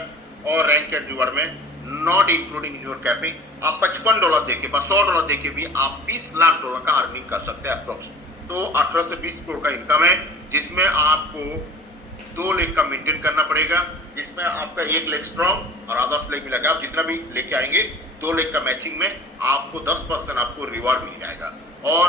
और रैंक एंड रिवार्ड में not including in your capping, आप $55 देके, बस $100 देके भी आप $20 लाख का अर्निंग कर सकते हैं अप्रोक्स। तो 18 से 20 करोड़ का इनकम है, जिसमें आपको 2 लेग का मेंटेन करना पड़ेगा, जिसमें आपका 1 लेग स्ट्रॉन्ग और आधा लेग मिला के आप जितना भी लेके आएंगे 2 लेग का मैचिंग में आपको 10% आपको रिवार्ड मिल जाएगा। और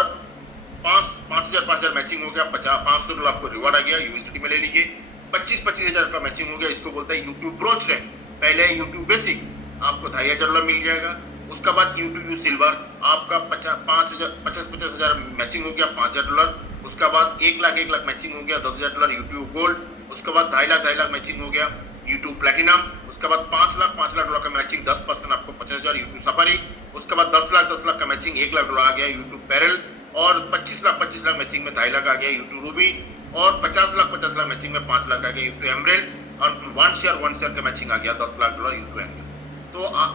5,000 मैचिंग हो गया, $500 आपको रिवार्ड आ गया, USDT में ले लीजिए। 25,000 का मैचिंग हो गया, इसको बोलते हैं YouTube ब्रोंज रैंक, पहले YouTube बेसिक आपको $2,500 मिल जाएगा। उसका बाद YouTube सिल्वर आपका 50,000 मैचिंग हो गया, $5,000। उसका बाद 1 लाख मैचिंग हो गया, $10,000 YouTube गोल्ड। उसके बाद 2.5 लाख मैचिंग हो गया YouTube प्लेटिनम। उसके बाद $5 लाख का मैचिंग, 10% आपको 50,000 YouTube सफारी। उसके बाद 10 लाख का मैचिंग, $1 लाख आ गया YouTube पैरल। और 25 लाख मैचिंग में 2.5 लाख आ गया YouTube रूबी। और 50 लाख मैचिंग में 5 लाख आ गया YouTube एमरेल्ड। और 1 शेयर का मैचिंग आ गया, $10 लाख YouTube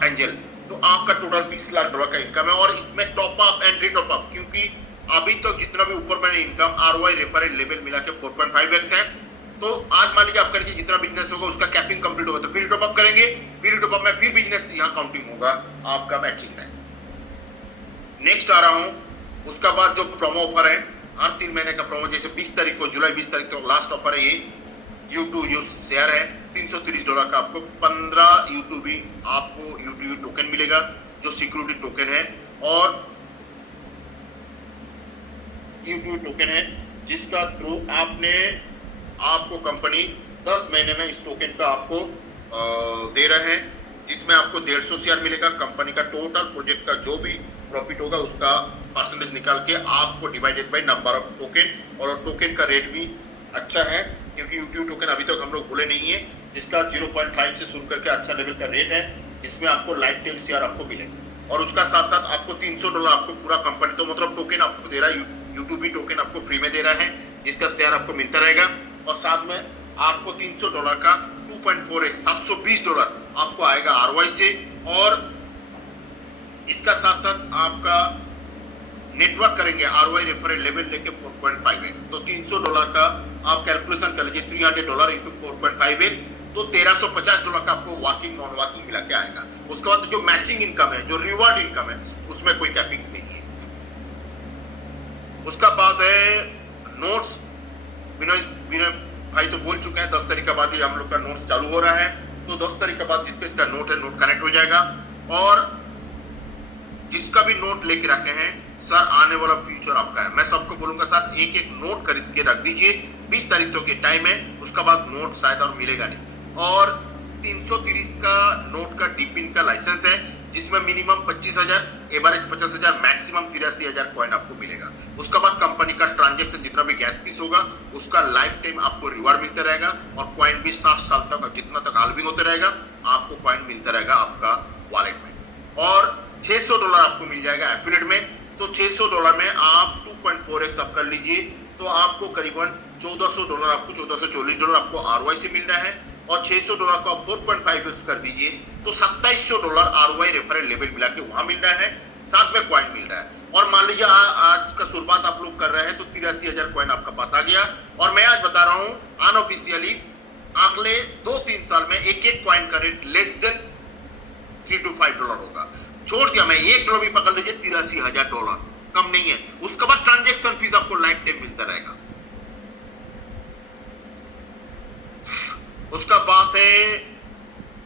एंजल। तो आपका टोटल $20 लाख का इनकम है। और इसमें टॉप अप एंड रिटॉप अप, क्योंकि अभी तो जितना भी ऊपर मैंने इनकम ROI रेफरल लेवल मिला के 4.5x है। तो आज मान लीजिए आपका जितना बिजनेस होगा उसका कैपिंग कंप्लीट होगा तो फिर टॉप अप करेंगे, फिर टॉप अप में फिर बिजनेस यहाँ काउंटिंग होगा आपका मैचिंग में। नेक्स्ट आ रहा हूं, उसका बाद जो प्रोमो ऑफर है, हर 3 महीने का प्रोमो, जैसे 20 तारीख को, जुलाई 20 तारीख को लास्ट ऑफर है ये, U2U शेयर है $330 का, आपको 15 U2B आपको U2U टोकन मिलेगा जो सिक्योरिटी टोकन है। और U2U टोकन है जिसका थ्रू आपको कंपनी 10 महीने में इस टोकन का आपको दे रहे हैं, जिसमें आपको 150 शेयर मिलेगा। कंपनी का टोटल प्रोजेक्ट का जो भी प्रॉफिट होगा उसका परसेंटेज निकाल के आपको divided by number of token, और टोकन का रेट भी अच्छा है क्योंकि U2U टोकन अभी तक हम लोग भूले नहीं है, जिसका 0.5 से शुरू करके अच्छा लेवल का रेट है, जिसमें आपको लाइफ टाइम शेयर आपको मिलेगा। और उसका साथ साथ आपको $300 आपको पूरा कंपनी, तो मतलब टोकन आपको दे रहा है, U2B टोकन आपको फ्री में दे रहा है, जिसका शेयर आपको मिलता रहेगा। और साथ में आपको $300 का 2.4x $720 आपको आएगा ROI से। और इसका साथ साथ आपका नेटवर्क करेंगे ROI रेफरल लेवल लेके 4.5x, तो $300 का आप कैलकुलेशन कर लीजिए, $300 इंटू 4.5x, तो $1,350 का आपको वर्किंग नॉन वर्किंग मिला के आएगा। उसके बाद जो मैचिंग इनकम है, जो रिवार्ड इनकम है, उसमें कोई कैपिंग नहीं है। उसका बाद है नोट्स, विनय भाई तो बोल चुके हैं 10 तारीख के बाद ही हम लोग का नोट्स चालू हो रहा है, तो 10 तारीख के बाद जिसका इसका नोट है, नोट कनेक्ट हो जाएगा। और जिसका भी नोट लेके रखे हैं, सर आने वाला फ्यूचर आपका है, मैं सबको बोलूंगा सर एक एक नोट खरीद के रख दीजिए, 20 तारीख तक के टाइम है, उसका बाद नोट शायद और मिलेगा नहीं। और 330 का नोट का डीपिन का लाइसेंस है, जिसमें मिनिमम 25,000, एवरेज 50,000, मैक्सिमम 83,000 कॉइन आपको मिलेगा। उसके बाद कंपनी का ट्रांजेक्शन जितना भी गैस फीस होगा उसका लाइफ टाइम आपको रिवार्ड मिलता रहेगा और कॉइन भी 60 साल तक जितना तक हाल्विंग होते रहेगा आपको कॉइन मिलता रहेगा आपका वॉलेट में। और $600 आपको मिल जाएगा एफिलिएट में। तो $600 में आप 2.4x आप कर लीजिए तो आपको करीबन $1,400 आपको $1,440 आपको आरओआई से मिल रहा है और $600 को आप 4.5x कर दीजिए तो $2,700 आरओआई रेफरल लेवल मिला के वहां मिल रहा है, साथ में कॉइन मिल रहा है। और मान लीजिए आज का शुरुआत आप लोग कर रहे हैं तो 83,000 कॉइन आपका पास आ गया। और मैं आज बता रहा हूं अनऑफिशियली अगले 2-3 साल में एक एक कॉइन का रेट लेस देन $3 to $5 होगा। छोड़ दिया मैं $1 भी पकड़ लीजिए $83,000 कम नहीं है। उसके बाद ट्रांजेक्शन फीस आपको लाइफ टाइम मिलता रहेगा। उसका बात है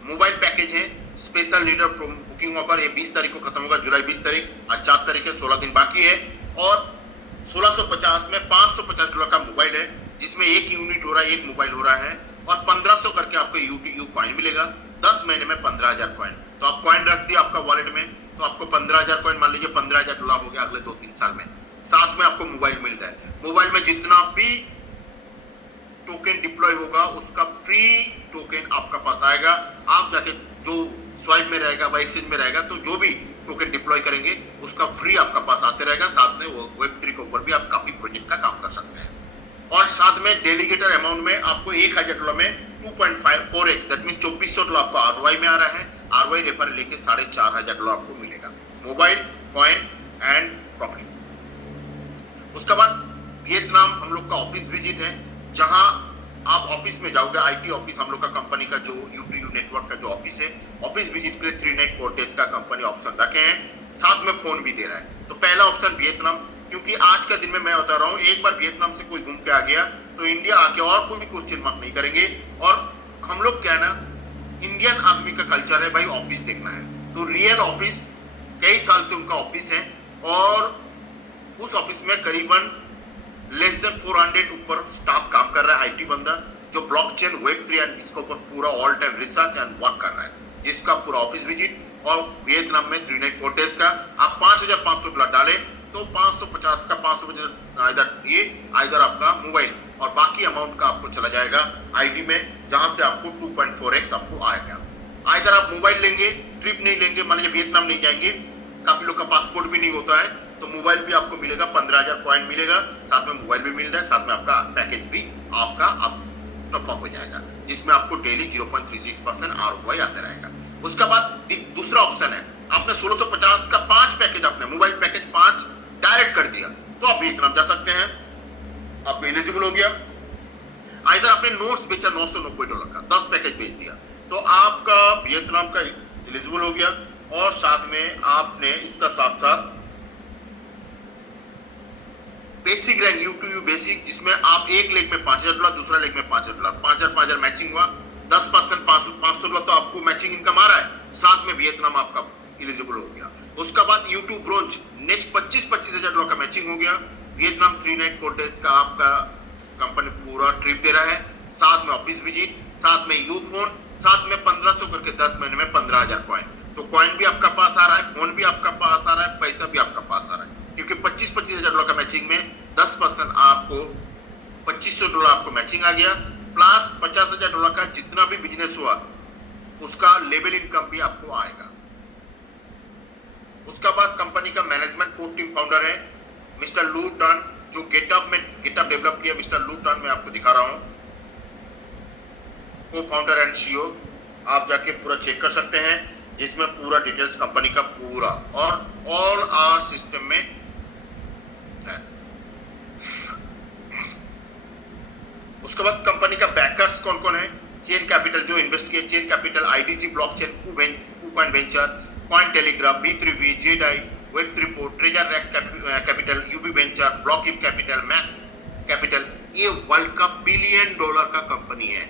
मोबाइल पैकेज है स्पेशल लीडर बुकिंग ऑफर, ये 20 तारीख को खत्म होगा, जुलाई 20 तारीख, आज 4 तारीख है, 16 दिन बाकी है। और 1650 में $550 का मोबाइल है जिसमें एक यूनिट हो रहा है, एक मोबाइल हो रहा है और 1500 करके आपको यूटीयू कॉइन मिलेगा। 10 महीने में 15,000 कॉइन। तो आप कॉइन रख दिया आपका वॉलेट में तो आपको 15,000 कॉइन, मान लीजिए $15,000 हो गया अगले 2-3 साल में। साथ में आपको मोबाइल मिल रहा है। मोबाइल में जितना भी टोकन डिप्लॉय होगा उसका फ्री टोकन आपका पास आएगा। आप जाके जो स्वाइप में रहेगा व एक्सचेंज में रहेगा तो जो भी टोकन डिप्लॉय करेंगे उसका फ्री आपका पास आते रहेगा। साथ में Web3 के ऊपर भी आप काफी प्रोजेक्ट का काम कर सकते हैं। और साथ में डेलीगेटर अमाउंट में आपको $1,000 में 2.4x दैट मींस $2,400 आपको आरओआई में आ रहा है। आरओआई रेफर लेके $4,500 आपको मिलेगा, मोबाइल, कॉइन एंड प्रॉफिट। उसके बाद वियतनाम हम लोग का ऑफिस विजिट है जहां आप ऑफिस में जाओगे। आईटी ऑफिस हम लोग का कंपनी का जो यूटीयू नेटवर्क का जो ऑफिस है, ऑफिस विजिट के लिए 3 नाइट 4 डेज का कंपनी ऑप्शन रखे हैं, साथ में फोन भी दे रहा है। तो पहला ऑप्शन वियतनाम, क्योंकि आज का दिन में मैं बता रहा हूं एक बार वियतनाम से कोई घूम के आ गया तो इंडिया आके और कोई भी क्वेश्चन मार्क नहीं करेंगे। और हम लोग क्या है ना, इंडियन आदमी का कल्चर है भाई ऑफिस देखना है। तो रियल ऑफिस कई साल से उनका ऑफिस है और उस ऑफिस में करीबन लेस देन 400 ऊपर स्टाफ काम कर रहा है, आईटी बंदा जो ब्लॉकचेन, Web3 एंड इसके ऊपर पूरा all time research and work कर रहा है, जिसका पूरा ऑफिस विजिट और वियतनाम में 3 नाइट 4 डेज का। आप $5,500 डालें तो 550 का 550 इधर आपका मोबाइल और बाकी अमाउंट का आपको चला जाएगा आईडी में, जहां से आपको 2.4x आपको आएगा। इधर आप मोबाइल लेंगे, ट्रिप नहीं लेंगे, मान लीजिए वियतनाम नहीं जाएंगे, काफी लोग का पासपोर्ट भी नहीं होता है तो मोबाइल भी आपको मिलेगा, 15,000 कॉइन मिलेगा, साथ में मोबाइल भी मिल रहा है, साथ में आपका पैकेज भी आपका टॉप अप हो जाएगा जिसमें आपको डेली 0.36% आरओआई आता रहेगा। उसके बाद दूसरा ऑप्शन है, आपने 1650 का 5 पैकेज, आपने मोबाइल पैकेज 5 डायरेक्ट कर दिया तो आप वियतनाम जा सकते हैं, आप एलिजिबल हो गया। इधर आपने नोट्स बेचा $990 का, 10 पैकेज बेच दिया तो आपका वियतनाम का एलिजिबल हो गया। और साथ में आपने इसका साथ साथ बेसिक रैंक U2U बेसिक, जिसमें आप एक लेग में $5,000, दूसरा लेग में $5,000, 5,000 मैचिंग हुआ, 10% $500 तो आपको मैचिंग इनकम आ रहा है, साथ में वियतनाम आपका एलिजिबल हो गया। उसके बाद U2 ब्रोंज नेक्स्ट $25,000 का मैचिंग हो गया। वियतनाम 3 नाइट 4 डेज का आपका कंपनी पूरा ट्रिप दे रहा है, साथ में ऑफिस विजिट, साथ में यू फोन, साथ में 1500 करके 10 महीने में 15,000 कॉइन। तो कॉइन भी आपका पास आ रहा है, फोन भी आपका पास आ रहा है, पैसा भी आपका पास आ रहा है, क्योंकि $25,000 का मैचिंग में 10% आपको $2,500 आपको मैचिंग आ गया, प्लस $50,000 का जितना भी बिजनेस हुआ उसका लेवल इनकम भी आपको आएगा। उसका बाद कंपनी का मैनेजमेंट कोर टीम फाउंडर है मिस्टर लू टन, जो गेटअप डेवलप किया मिस्टर लू टन, मैं आपको दिखा रहा हूं, को फाउंडर एंड सीईओ। आप जाके पूरा चेक कर सकते हैं जिसमें पूरा डिटेल्स कंपनी का पूरा और ऑल आर सिस्टम में है। उसके बाद कंपनी का बैकर्स कौन कौन है, चेन कैपिटल जो इन्वेस्ट किया, chain capital, IDG blockchain, coupon venture, coin telegraph, B3V, जेडाई, Web3 treasure rack capital, UB venture, block in capital, max capital. ये वर्ल्ड का $1 बिलियन का कंपनी है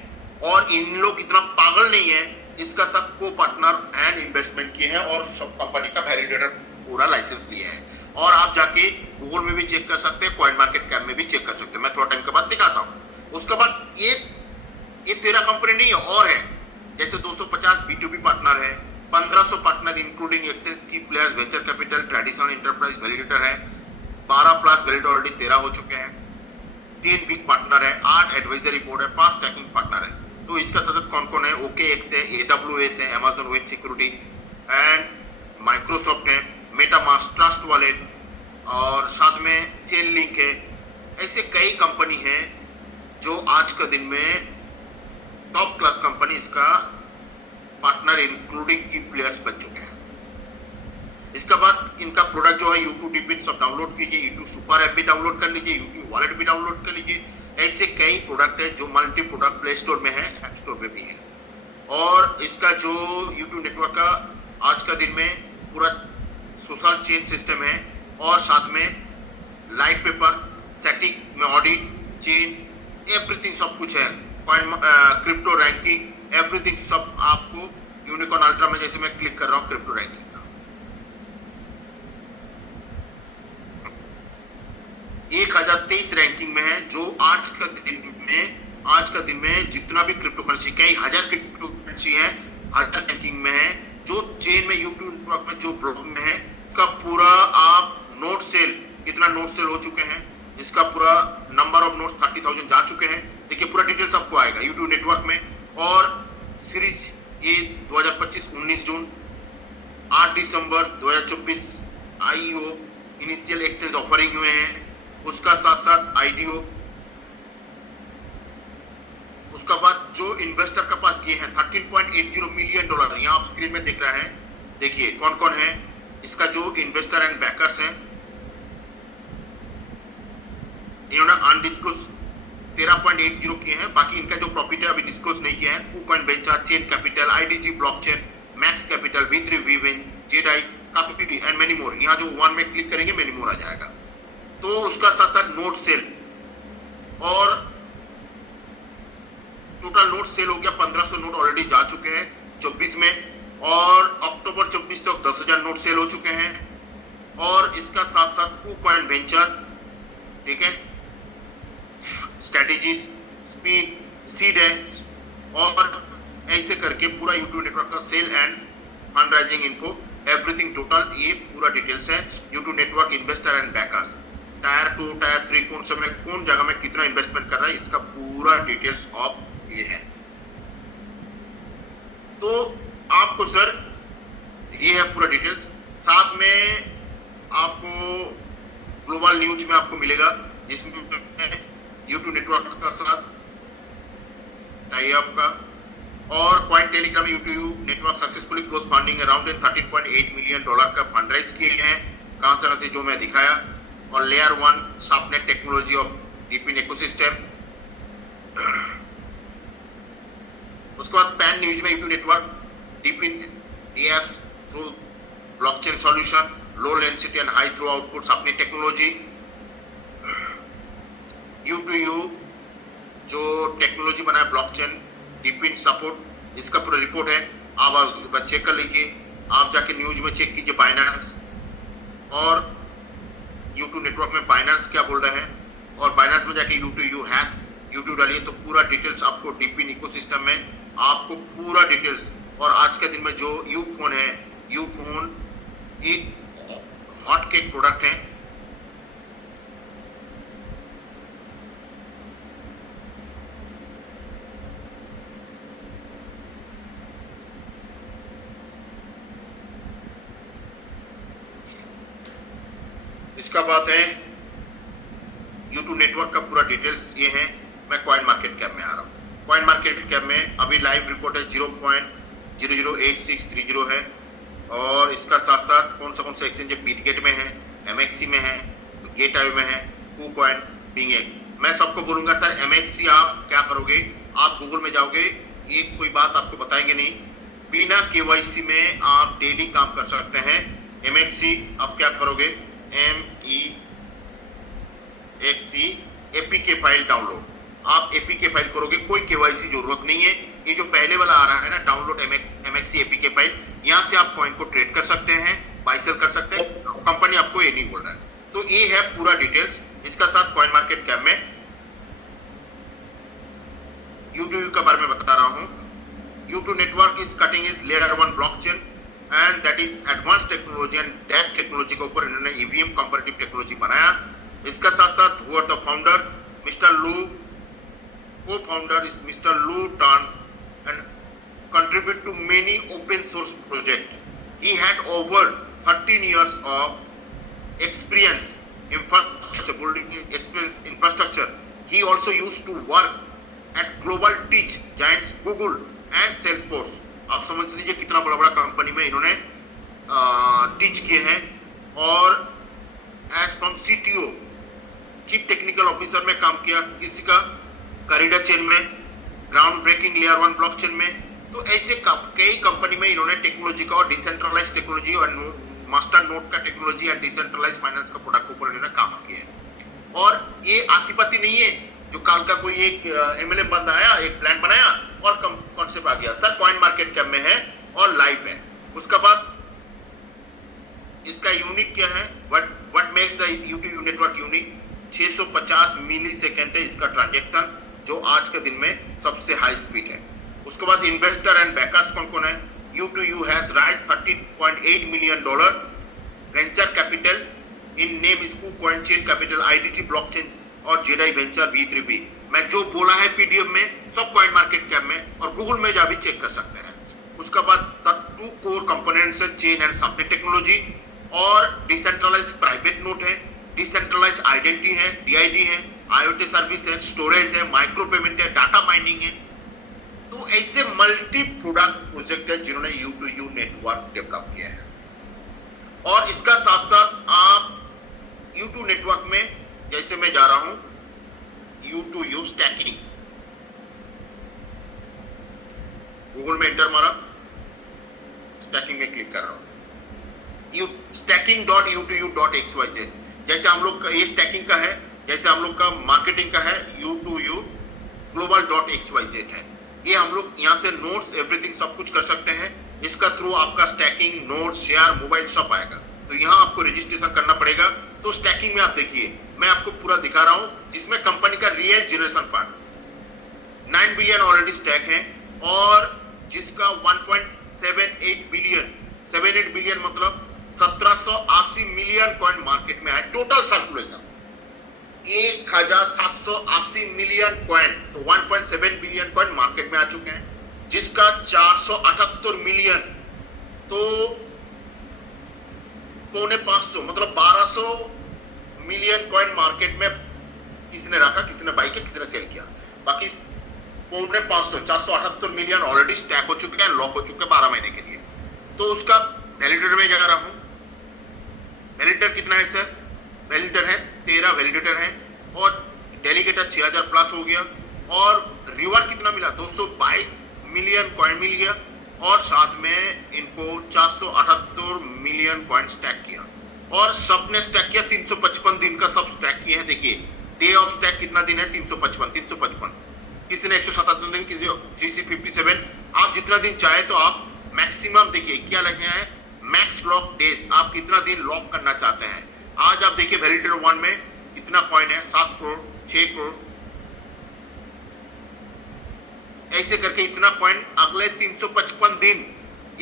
और इन लोग इतना पागल नहीं है, इसका सब को पार्टनर एंड इन्वेस्टमेंट किए हैं और सब कंपनी का वैलिडेटर पूरा लाइसेंस लिए हैं। और आप जाके गूगल में भी चेक कर सकते हैं, कॉइन मार्केट कैप में भी चेक कर सकते हैं, मैं थोड़ा टाइम के बाद दिखाता हूं। उसके बाद ये 13 कंपनी नहीं है और है, जैसे 250 B2B पार्टनर है, 1500 पार्टनर इंक्लूडिंग एक्सचेंज की players, venture capital, traditional enterprise, validator है 12 प्लस, वैलिडेटर ऑलरेडी 13 हो चुके हैं, 10 बिग पार्टनर है, 8 एडवाइजरी बोर्ड है, 5 स्टैकिंग पार्टनर है। तो इसका साथ कौन कौन है? OKX है, AWS है, Amazon web security and Microsoft है, मेटामास्क, ट्रस्ट वॉलेट और साथ में चेन लिंक है। ऐसे कई कंपनी है जो आज का दिन में टॉप क्लास कंपनी इसका पार्टनर इंक्लूडिंग की प्लेयर्स बन चुके हैं। इसके बाद इनका प्रोडक्ट जो है YouTube डिपिन सब डाउनलोड कीजिए, YouTube सुपर ऐप भी डाउनलोड कर लीजिए, YouTube वॉलेट भी डाउनलोड कर लीजिए। ऐसे कई प्रोडक्ट है जो मल्टी प्रोडक्ट प्ले स्टोर में है, ऐप स्टोर में भी है। और इसका जो YouTube नेटवर्क का आज का दिन में पूरा सोशल चेन सिस्टम है और साथ में लाइट पेपर, सेटिक में ऑडिट, चेन, एवरीथिंग सब कुछ है। क्रिप्टो रैंकिंग, एवरीथिंग सब आपको यूनिकॉर्न अल्ट्रा में, जैसे मैं क्लिक कर रहा हूं क्रिप्टो रैंकिंग का, 1023 रैंकिंग में है। जो आज का दिन में जितना भी क्रिप्टो करेंसी, कई हजार क्रिप्टो करेंसी है, हजार रैंकिंग में है। जो चेन में यूट्यूब नेटवर्क में जो ब्लॉक में है, इसका पूरा आप नोट सेल, कितना नोट सेल हो चुके हैं, इसका पूरा नंबर ऑफ नोट्स 30,000 जा चुके हैं। देखिए पूरा डिटेल्स आपको आएगा यूट्यूब नेटवर्क में। और सीरीज ये 2025 19 जून, 8 दिसंबर 2024 IEO इनिशियल एक्सचेंज ऑफरिंग हुए हैं। उसका साथ साथ IDO, उसका बाद जो इन्वेस्टर के पास किए हैं $13.80 मिलियन, यहां आप स्क्रीन में दिख रहा है। देखिए कौन कौन है इसका जो इन्वेस्टर एंड बैकर्स हैं। इन्होंने अनडिस्क्लोज 13.80 किए हैं, बाकी इनका जो प्रॉफिट है अभी डिस्क्लोज नहीं किया है। KuCoin venture, chain capital, IDG blockchain, max capital, V3 Vwin, Jedi, काफी एंड मेनी मोर। यहाँ जो वन में क्लिक करेंगे मेनी मोर आ जाएगा। तो उसका साथ साथ नोट सेल, और टोटल नोट सेल हो गया 1500 नोट ऑलरेडी जा चुके हैं 24 में, और अक्टूबर 24 तक 10,000 नोट सेल हो चुके हैं। और इसका साथ साथ KuCoin वेंचर, ठीक है, स्ट्रेटेजीज, स्पीड, सीड है, और ऐसे करके पूरा यूट्यूब नेटवर्क का sale and fund raising info, everything total ये पूरा डिटेल्स है। YouTube network investor and backers, tier 2 tier 3 कौन समय कौन जगह में कितना इन्वेस्टमेंट कर रहा है, इसका पूरा डिटेल्स ऑफ ये है। तो आपको सर ये है पूरा डिटेल्स। साथ में आपको ग्लोबल न्यूज में आपको मिलेगा, जिसमें यूट्यूब नेटवर्क का साथ टाई अप का, और coin Telegram YouTube network successfully close funding around $13.8 million का फंड राइज किए हैं। कहां से जो मैं दिखाया। और layer 1 subnet technology of DePIN ecosystem. उसके बाद पैन न्यूज में YouTube network DePIN DF through blockchain solution, low latency and high throughput subnet technology. U2U जो टेक्नोलॉजी बनाया ब्लॉकचेन डीपिन सपोर्ट, इसका पूरा रिपोर्ट है, आप चेक कर लीजिए। आप जाके न्यूज में चेक कीजिए बाइनेंस, और यूट्यूब नेटवर्क में बाइनेंस क्या बोल रहे हैं, और बाइनेंस में जाके U2U हैश यूट्यूब डालिए तो पूरा डिटेल्स आपको डीपिन इकोसिस्टम में आपको पूरा डिटेल्स। और आज के दिन में जो यू फोन है, यू फोन एक हॉट केक प्रोडक्ट है। इसका बात है यूट्यूब नेटवर्क का पूरा डिटेल्स ये है। मैं कॉइन मार्केट कैप में आ रहा हूँ। कॉइन मार्केट कैप में अभी लाइव रिपोर्ट है 0.008630 है, और इसका साथ साथ कौन सा एक्सचेंज है, बीटगेट में है, MXC में है, गेटवे में है, KuCoin, BingX। मैं सबको बोलूंगा सर MXC आप क्या करोगे, आप गूगल में जाओगे, ये कोई बात आपको बताएंगे नहीं, बिना KYC में आप डेली काम कर सकते हैं। MXC आप क्या करोगे, MEXC APK फाइल डाउनलोड, आप APK फाइल करोगे, कोई KYC जरूरत नहीं है। ये जो पहले वाला आ रहा है ना डाउनलोड MXC APK फाइल, यहाँ से आप कॉइन को ट्रेड कर सकते हैं, बाय सेल कर सकते हैं, कंपनी आपको ये नहीं बोल रहा है। तो ये है पूरा डिटेल्स। इसका साथ कॉइन मार्केट कैप में YouTube के बारे में बता रहा हूँ। YouTube network is cutting is layer 1 blockchain and that is advance technology and that technology के ऊपर इन्होंने ईवीएम कंपैरेटिव टेक्नोलॉजी बनाया। इसका साथ साथ who are the founder mister Lu, co-founder is Mr. Lou Tan and contribute to many open source projects. He had over 13 years of experience infrastructure building experience infrastructure. He also used to work at global tech giants Google and Salesforce. आप समझ लीजिए कितना बड़ा बड़ा company में इन्होंने teach किए हैं। और as from CTO chief technical officer में काम किया किसी का कॉरिडोर चेन में, ग्राउंड ब्रेकिंग लेयर 1 ब्लॉकचेन में। तो ऐसे कई कंपनी में इन्होंने टेक्नोलॉजी का और डिसेंट्रलाइज टेक्नोलॉजी और मास्टर नोड का टेक्नोलॉजी या डिसेंट्रलाइज फाइनेंस का प्रोडक्ट के ऊपर इन्होंने काम किया है। और ये आतिपाती नहीं है जो काल का कोई एक MLM बंदा आया, एक प्लान बनाया और कॉन्सेप्ट आ गया। सर कॉइन मार्केट कैप में है और लाइव है। उसके बाद इसका यूनिक क्या है, what makes the U2U network unique, 650 millisecond है इसका ट्रांजैक्शन, जो आज के दिन में सबसे हाई स्पीड है। उसके बाद इन्वेस्टर एंड बैकर्स कौन कौन है, U2U has rise $30.8 million venture capital in name scoop coin chain capital, IDG blockchain और जेडाई वेंचर V3B। मैं जो बोला है PDF में सब कॉइन मार्केट कैप में और गूगल में जा भी चेक कर सकते हैं। उसके बाद द 2 कोर कंपोनेंट्स है चेन एंड सबनेट टेक्नोलॉजी और डिसेंट्रलाइज्ड प्राइवेट नोड है, डिसेंट्रलाइज्ड आइडेंटिटी है DID है, IoT सर्विस है, स्टोरेज है, माइक्रो पेमेंट है, डाटा माइनिंग है। तो ऐसे मल्टी प्रोडक्ट प्रोजेक्ट है जिन्होंने U2U नेटवर्क डेवलप किया है। और इसका साथ साथ आप U2 नेटवर्क में जैसे मैं जा रहा हूं U2U स्टैकिंग, गूगल में एंटर मारा, स्टैकिंग में क्लिक कर रहा हूं, stacking.u2u.xyz। जैसे हम लोग का ये स्टैकिंग का है, जैसे हम लोग का मार्केटिंग का है U2U global.xyz है। ये हम लोग यहाँ से नोट्स एवरीथिंग सब कुछ कर सकते हैं। इसका थ्रू आपका स्टैकिंग, नोट्स, शेयर, मोबाइल सब आएगा। तो यहाँ आपको रजिस्ट्रेशन करना पड़ेगा। तो स्टैकिंग में आप देखिए मैं आपको पूरा दिखा रहा हूँ जिसमें कंपनी का real generation part 9 billion already stack है और जिसका 1.78 बिलियन मतलब 1780 मिलियन कॉइन मार्केट में है। टोटल सर्कुलेशन 1780 मिलियन कॉइन, तो 1.7 बिलियन कॉइन मार्केट में आ चुके हैं, जिसका 478 मिलियन तो 450 मतलब 1200 मिलियन कॉइन मार्केट में किसी ने रखा, किसी ने बाई किया, किसी ने सेल किया। बाकी 478 मिलियन ऑलरेडी स्टैक हो चुके हैं, लॉक हो चुके हैं 12 महीने के लिए। तो उसका वैलिडेटर में जा रहा हूं। वैलिडेटर कितना है सर? वैलिडेटर है 13 वैलिडेटर है और डेलीगेटर 6000 प्लस हो गया और रिवॉर्ड कितना मिला? 222 मिलियन कॉइन मिल गया और साथ में इनको 478 मिलियन कॉइन स्टैक किया और सबने स्टैक किया 355 दिन का, सब स्टैक किए हैं। देखिए डे ऑफ स्टैक कितना दिन है? 355। किसी ने 177 दिन, किसी 357। आप जितना दिन चाहे तो आप मैक्सिमम देखिए क्या लगना है, मैक्स लॉक डेज, आप कितना दिन लॉक करना चाहते हैं। आज आप देखिए वैलिडेटर 1 में कितना कॉइन है? 7 करोड़, 6 करोड़, ऐसे करके इतना कॉइन अगले 355 दिन,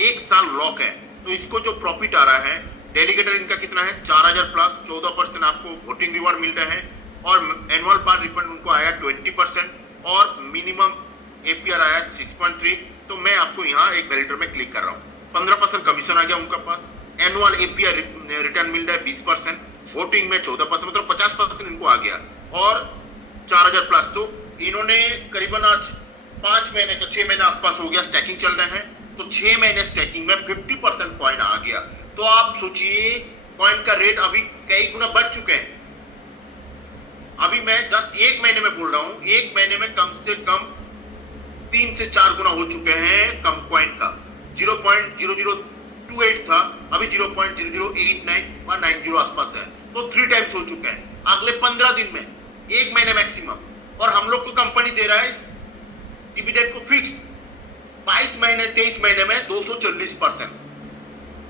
1 साल लॉक है। तो इसको जो प्रॉफिट आ रहा है, डेलीगेटर इनका कितना है? 4000 प्लस, 14% आपको वोटिंग रिवॉर्ड मिल रहा है और एनुअल पार रिफंड उनको आया 20% और मिनिमम APR आया 6.3। तो मैं आपको यहाँ एक वैलिडेटर में क्लिक कर रहा हूँ, 15% कमीशन आ गया उनका पास, एनुअल APR रिटर्न मिल रहा है 20%, वोटिंग में 14%, मतलब 50% इनको आ गया और 4000 प्लस। तो इन्होंने करीबन आज 5 महीने का 6 महीने आसपास हो गया स्टैकिंग चल रहे हैं। तो 6 महीने स्टैकिंग में 50% कॉइन आ गया। तो आप सोचिए कॉइन का रेट अभी कई गुना बढ़ चुके हैं। अभी मैं जस्ट 1 महीने में बोल रहा हूं, 1 महीने में कम से कम 3 से 4 गुना हो चुके हैं कम कॉइन का। 0.0028 था, अभी 0.0089 और 90 आसपास है, तो 3 टाइम्स हो चुके हैं अगले 15 दिन में, 1 महीने मैक्सिमम। और हम लोग को कंपनी दे रहा है इस डिविडेंड को फिक्स 22 महीने 23 महीने में 240%,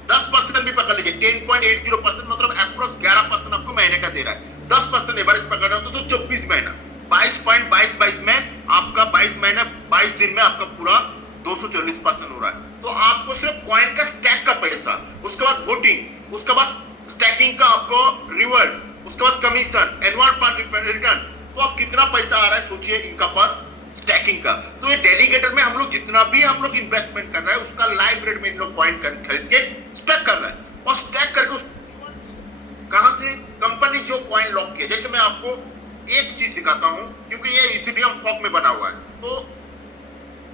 10% भी पकड़ लीजिए 10.80%, मतलब अप्रोक्स 11% आपको महीने का दे रहा है। 10% एवरेज पकड़ रहा हो तो 24 महीना 22.22 में आपका 22 महीना 22 दिन में आपका पूरा 240% हो रहा है। तो आपको सिर्फ कॉइन का स्टैक का पैसा, उसके बाद वोटिंग, उसके बाद स्टैकिंग का आपको रिवॉर्ड, उसके बाद कमीशन, एनुअल पर रिटर्न, तो आप कितना पैसा आ रहा है सोचिए इनका पास स्टैकिंग का। तो ये डेलीगेटर में हम लोग जितना भी हम लोग इन्वेस्टमेंट कर रहे हैं उसका लाइव रेट में इन लोग कॉइन खरीद के स्टैक कर रहा है, और स्टैक करके उस कहां से कंपनी जो कॉइन लॉक किया। जैसे मैं आपको एक चीज दिखाता हूं, क्योंकि ये इथेरियम फॉर्क में बना हुआ है, तो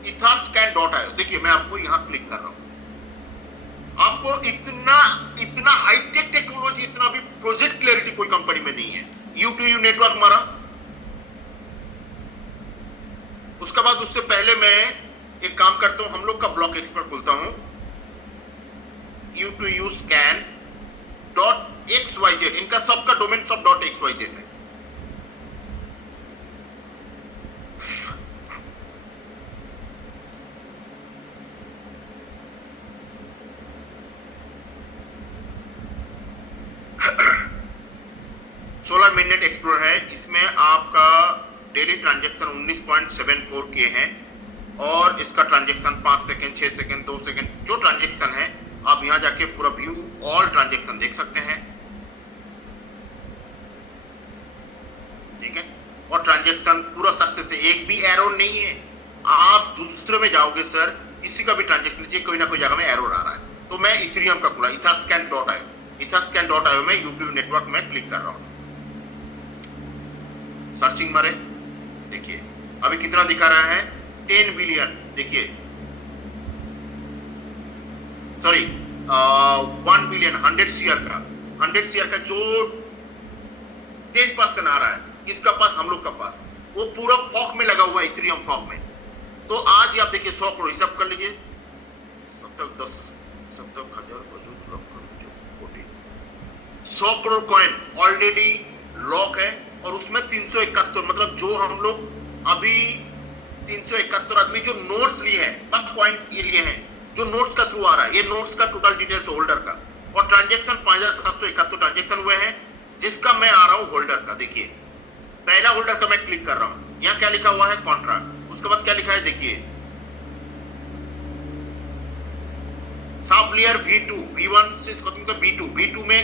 etherscan.io देखिए, मैं आपको यहां क्लिक कर रहा हूं। आपको इतना हाईटेक टेक्नोलॉजी, इतना भी प्रोजेक्ट क्लैरिटी कोई कंपनी में नहीं है। U2U नेटवर्क मारा, उसके बाद उससे पहले मैं एक काम करता हूं, हम लोग का ब्लॉक एक्सपर्ट खोलता हूं, U2U scan.xyz, इनका सबका डोमेन सब .xyz है। सोलर मिनट एक्सप्लोर है, इसमें आपका डेली ट्रांजैक्शन 19.74 के हैं, और इसका ट्रांजैक्शन 5 सेकंड, 6 सेकंड, 2 सेकंड जो ट्रांजैक्शन है, आप यहां जाके पूरा व्यू ऑल ट्रांजैक्शन देख सकते हैं, ठीक है। और ट्रांजैक्शन पूरा सक्सेस है, एक भी एरर नहीं है। आप दूसरे में जाओगे सर, किसी का भी ट्रांजैक्शन लीजिए, कोई ना कोई जगह में एरर आ रहा है। तो मैं इथेरियम का खुला etherscan.io में यूट्यूब नेटवर्क में क्लिक कर रहा हूं, सर्चिंग मारे, देखिए अभी कितना दिखा रहा है, 10 बिलियन, देखिए सॉरी 1 बिलियन, 100 सीआर का जो 10% आ रहा है, इसका पास, हम लोग का पास, वो पूरा फॉक में लगा हुआ है, इथेरियम फॉक में। तो आज आप देखिए 100 करोड़ हिसाब कर लीजिए, 100 करोड़ कॉइन ऑलरेडी लॉक है, और उसमें 371, मतलब जो हम लोग अभी 371 आदमी जो नोट्स लिए हैं, कॉइन ये लिए हैं, जो नोट्स का थ्रू आ रहा है, ये नोट्स का टोटल डिटेल्स होल्डर का, और ट्रांजैक्शन 5771 ट्रांजैक्शन हुए हैं, जिसका मैं आ रहा हूं होल्डर का। देखिए पहला होल्डर का मैं क्लिक कर रहा हूं, यहां क्या लिखा हुआ है, कॉन्ट्रैक्ट, उसके बाद क्या लिखा है, देखिए साफ्टवेयर V2, V1 से V2 में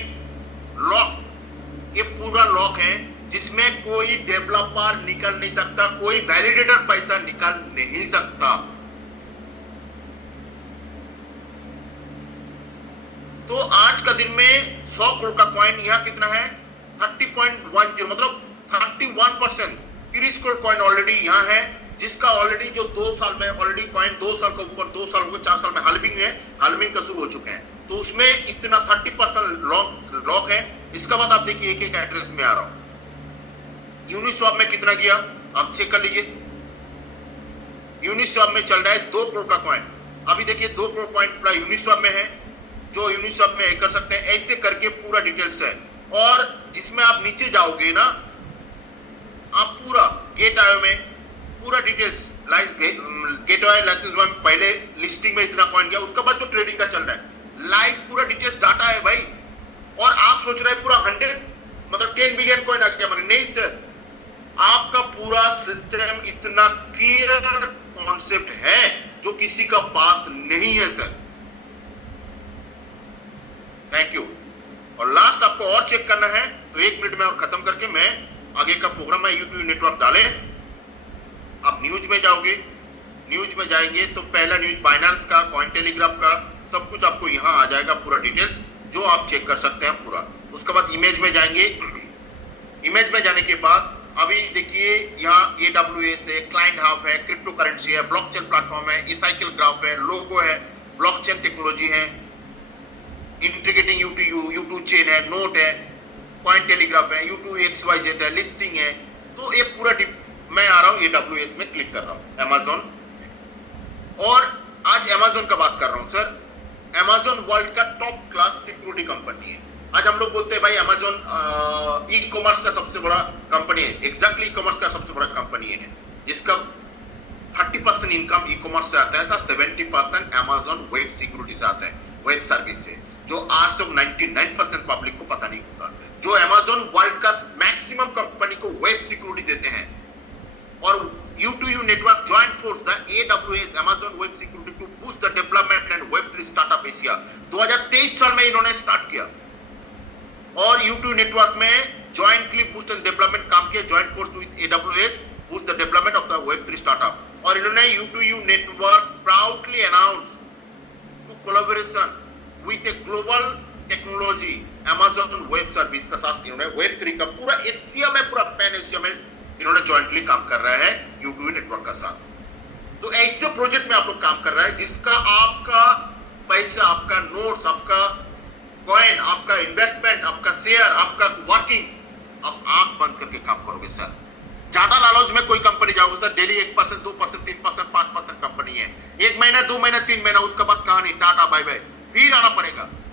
लॉक, ये पूरा लॉक है, जिसमें कोई डेवलपर निकल नहीं सकता, कोई वैलिडेटर पैसा निकाल नहीं सकता। तो आज का दिन में 100 करोड़ का कॉइन यहां कितना है, 30.10, मतलब 31%, 30 करोड़ कॉइन ऑलरेडी यहां है, जिसका ऑलरेडी जो 2 साल में ऑलरेडी कॉइन 2 साल का ऊपर, 2 साल को 4 साल में हाल्विंग का शुरू हो चुके हैं, तो उसमें इतना 30% लॉक है। इसका बाद आप देखिए एक एक एड्रेस में आ रहा हूं, यूनिस्वैप में कितना गया आप चेक कर लीजिए, यूनिस्वैप में चल रहा है 2 करोड़ का कॉइन, अभी देखिए 2 करोड़ कॉइन पूरा यूनिस्वैप में है, जो यूनिस्वैप में कर सकते हैं, ऐसे करके पूरा डिटेल्स है। और जिसमें आप नीचे जाओगे ना, आप पूरा Gate.io में पूरा डिटेल्स, Gate.io लाइसेंस में पहले लिस्टिंग में इतना कॉइन गया, उसके बाद जो ट्रेडिंग का चल रहा है, लाइव पूरा डिटेल्स डाटा है भाई। और आप सोच रहे हैं पूरा 100 मतलब 10 बिलियन कॉइन आ गया, मतलब नहीं सर, आपका पूरा सिस्टम इतना क्लियर कॉन्सेप्ट है जो किसी का पास नहीं है सर। Thank you. और लास्ट आपको और चेक करना है तो 1 मिनट में और खत्म करके मैं आगे का प्रोग्राम में यूट्यूब नेटवर्क डाले। आप न्यूज में जाओगे, न्यूज में जाएंगे तो पहला न्यूज बाइनेंस का, कॉइन टेलीग्राफ का, सब कुछ आपको यहां आ जाएगा पूरा डिटेल्स, जो आप चेक कर सकते हैं पूरा। उसके बाद इमेज में जाएंगे, इमेज में जाने के बाद अभी देखिए यहाँ AWS है, क्लाइंट हब है, क्रिप्टो करेंसी है, ब्लॉकचेन प्लेटफॉर्म है, साइकिल ग्राफ है, लोगो है, ब्लॉकचेन टेक्नोलॉजी है, इंटीग्रेटिंग U2 चेन है, नोट है, कॉइन टेलीग्राफ है, U2XYZ है, लिस्टिंग है। तो ये पूरा मैं आ रहा हूँ AWS में क्लिक कर रहा हूँ, Amazon। और आज Amazon का बात कर रहा हूँ सर। Amazon वर्ल्ड का टॉप क्लास सिक्योरिटी कंपनी है। आज हम लोग बोलते हैं भाई Amazon ई कॉमर्स का सबसे बड़ा कंपनी है, एग्जैक्टली ई कॉमर्स का सबसे बड़ा कंपनी है, जिसका 30% इनकम ई कॉमर्स से आता है, 70% Amazon वेब सिक्योरिटी से आता है, वेब सर्विस से, जो आज तक 99% पब्लिक को पता नहीं होता। जो Amazon वर्ल्ड का मैक्सिमम कंपनी को वेब सिक्योरिटी देते हैं, और U2U network joint force the AWS Amazon Web Security to boost the development and Web3 startup Asia। 2023 साल में इन्होंने स्टार्ट किया और U2U नेटवर्क में jointly boost and development काम किया, joint force with AWS boost the development of the Web3 startup। और इन्होंने U2U network proudly announced to collaboration with a global technology Amazon web service का साथ इन्होंने Web3 का पूरा एशिया में, पूरा पैन एशिया में इन्होंने जॉइंटली काम कर रहा है U2U नेटवर्क का साथ। तो ऐसे प्रोजेक्ट में आप लोग काम कर रहा है जिसका आपका पैसा, आपका नोट्स, आपका कॉइन, आपका इन्वेस्टमेंट, आपका शेयर, आपका वर्किंग, आप आंख बंद करके काम करोगे सर। ज्यादा लालच में कोई कंपनी जाओगे सर, डेली 1%, 2%, 3%, 5% कंपनी है, 1 महीना, 2 महीना, 3 महीना, उसके बाद कहानी टाटा बाय बाय, फिर आना पड़ेगा।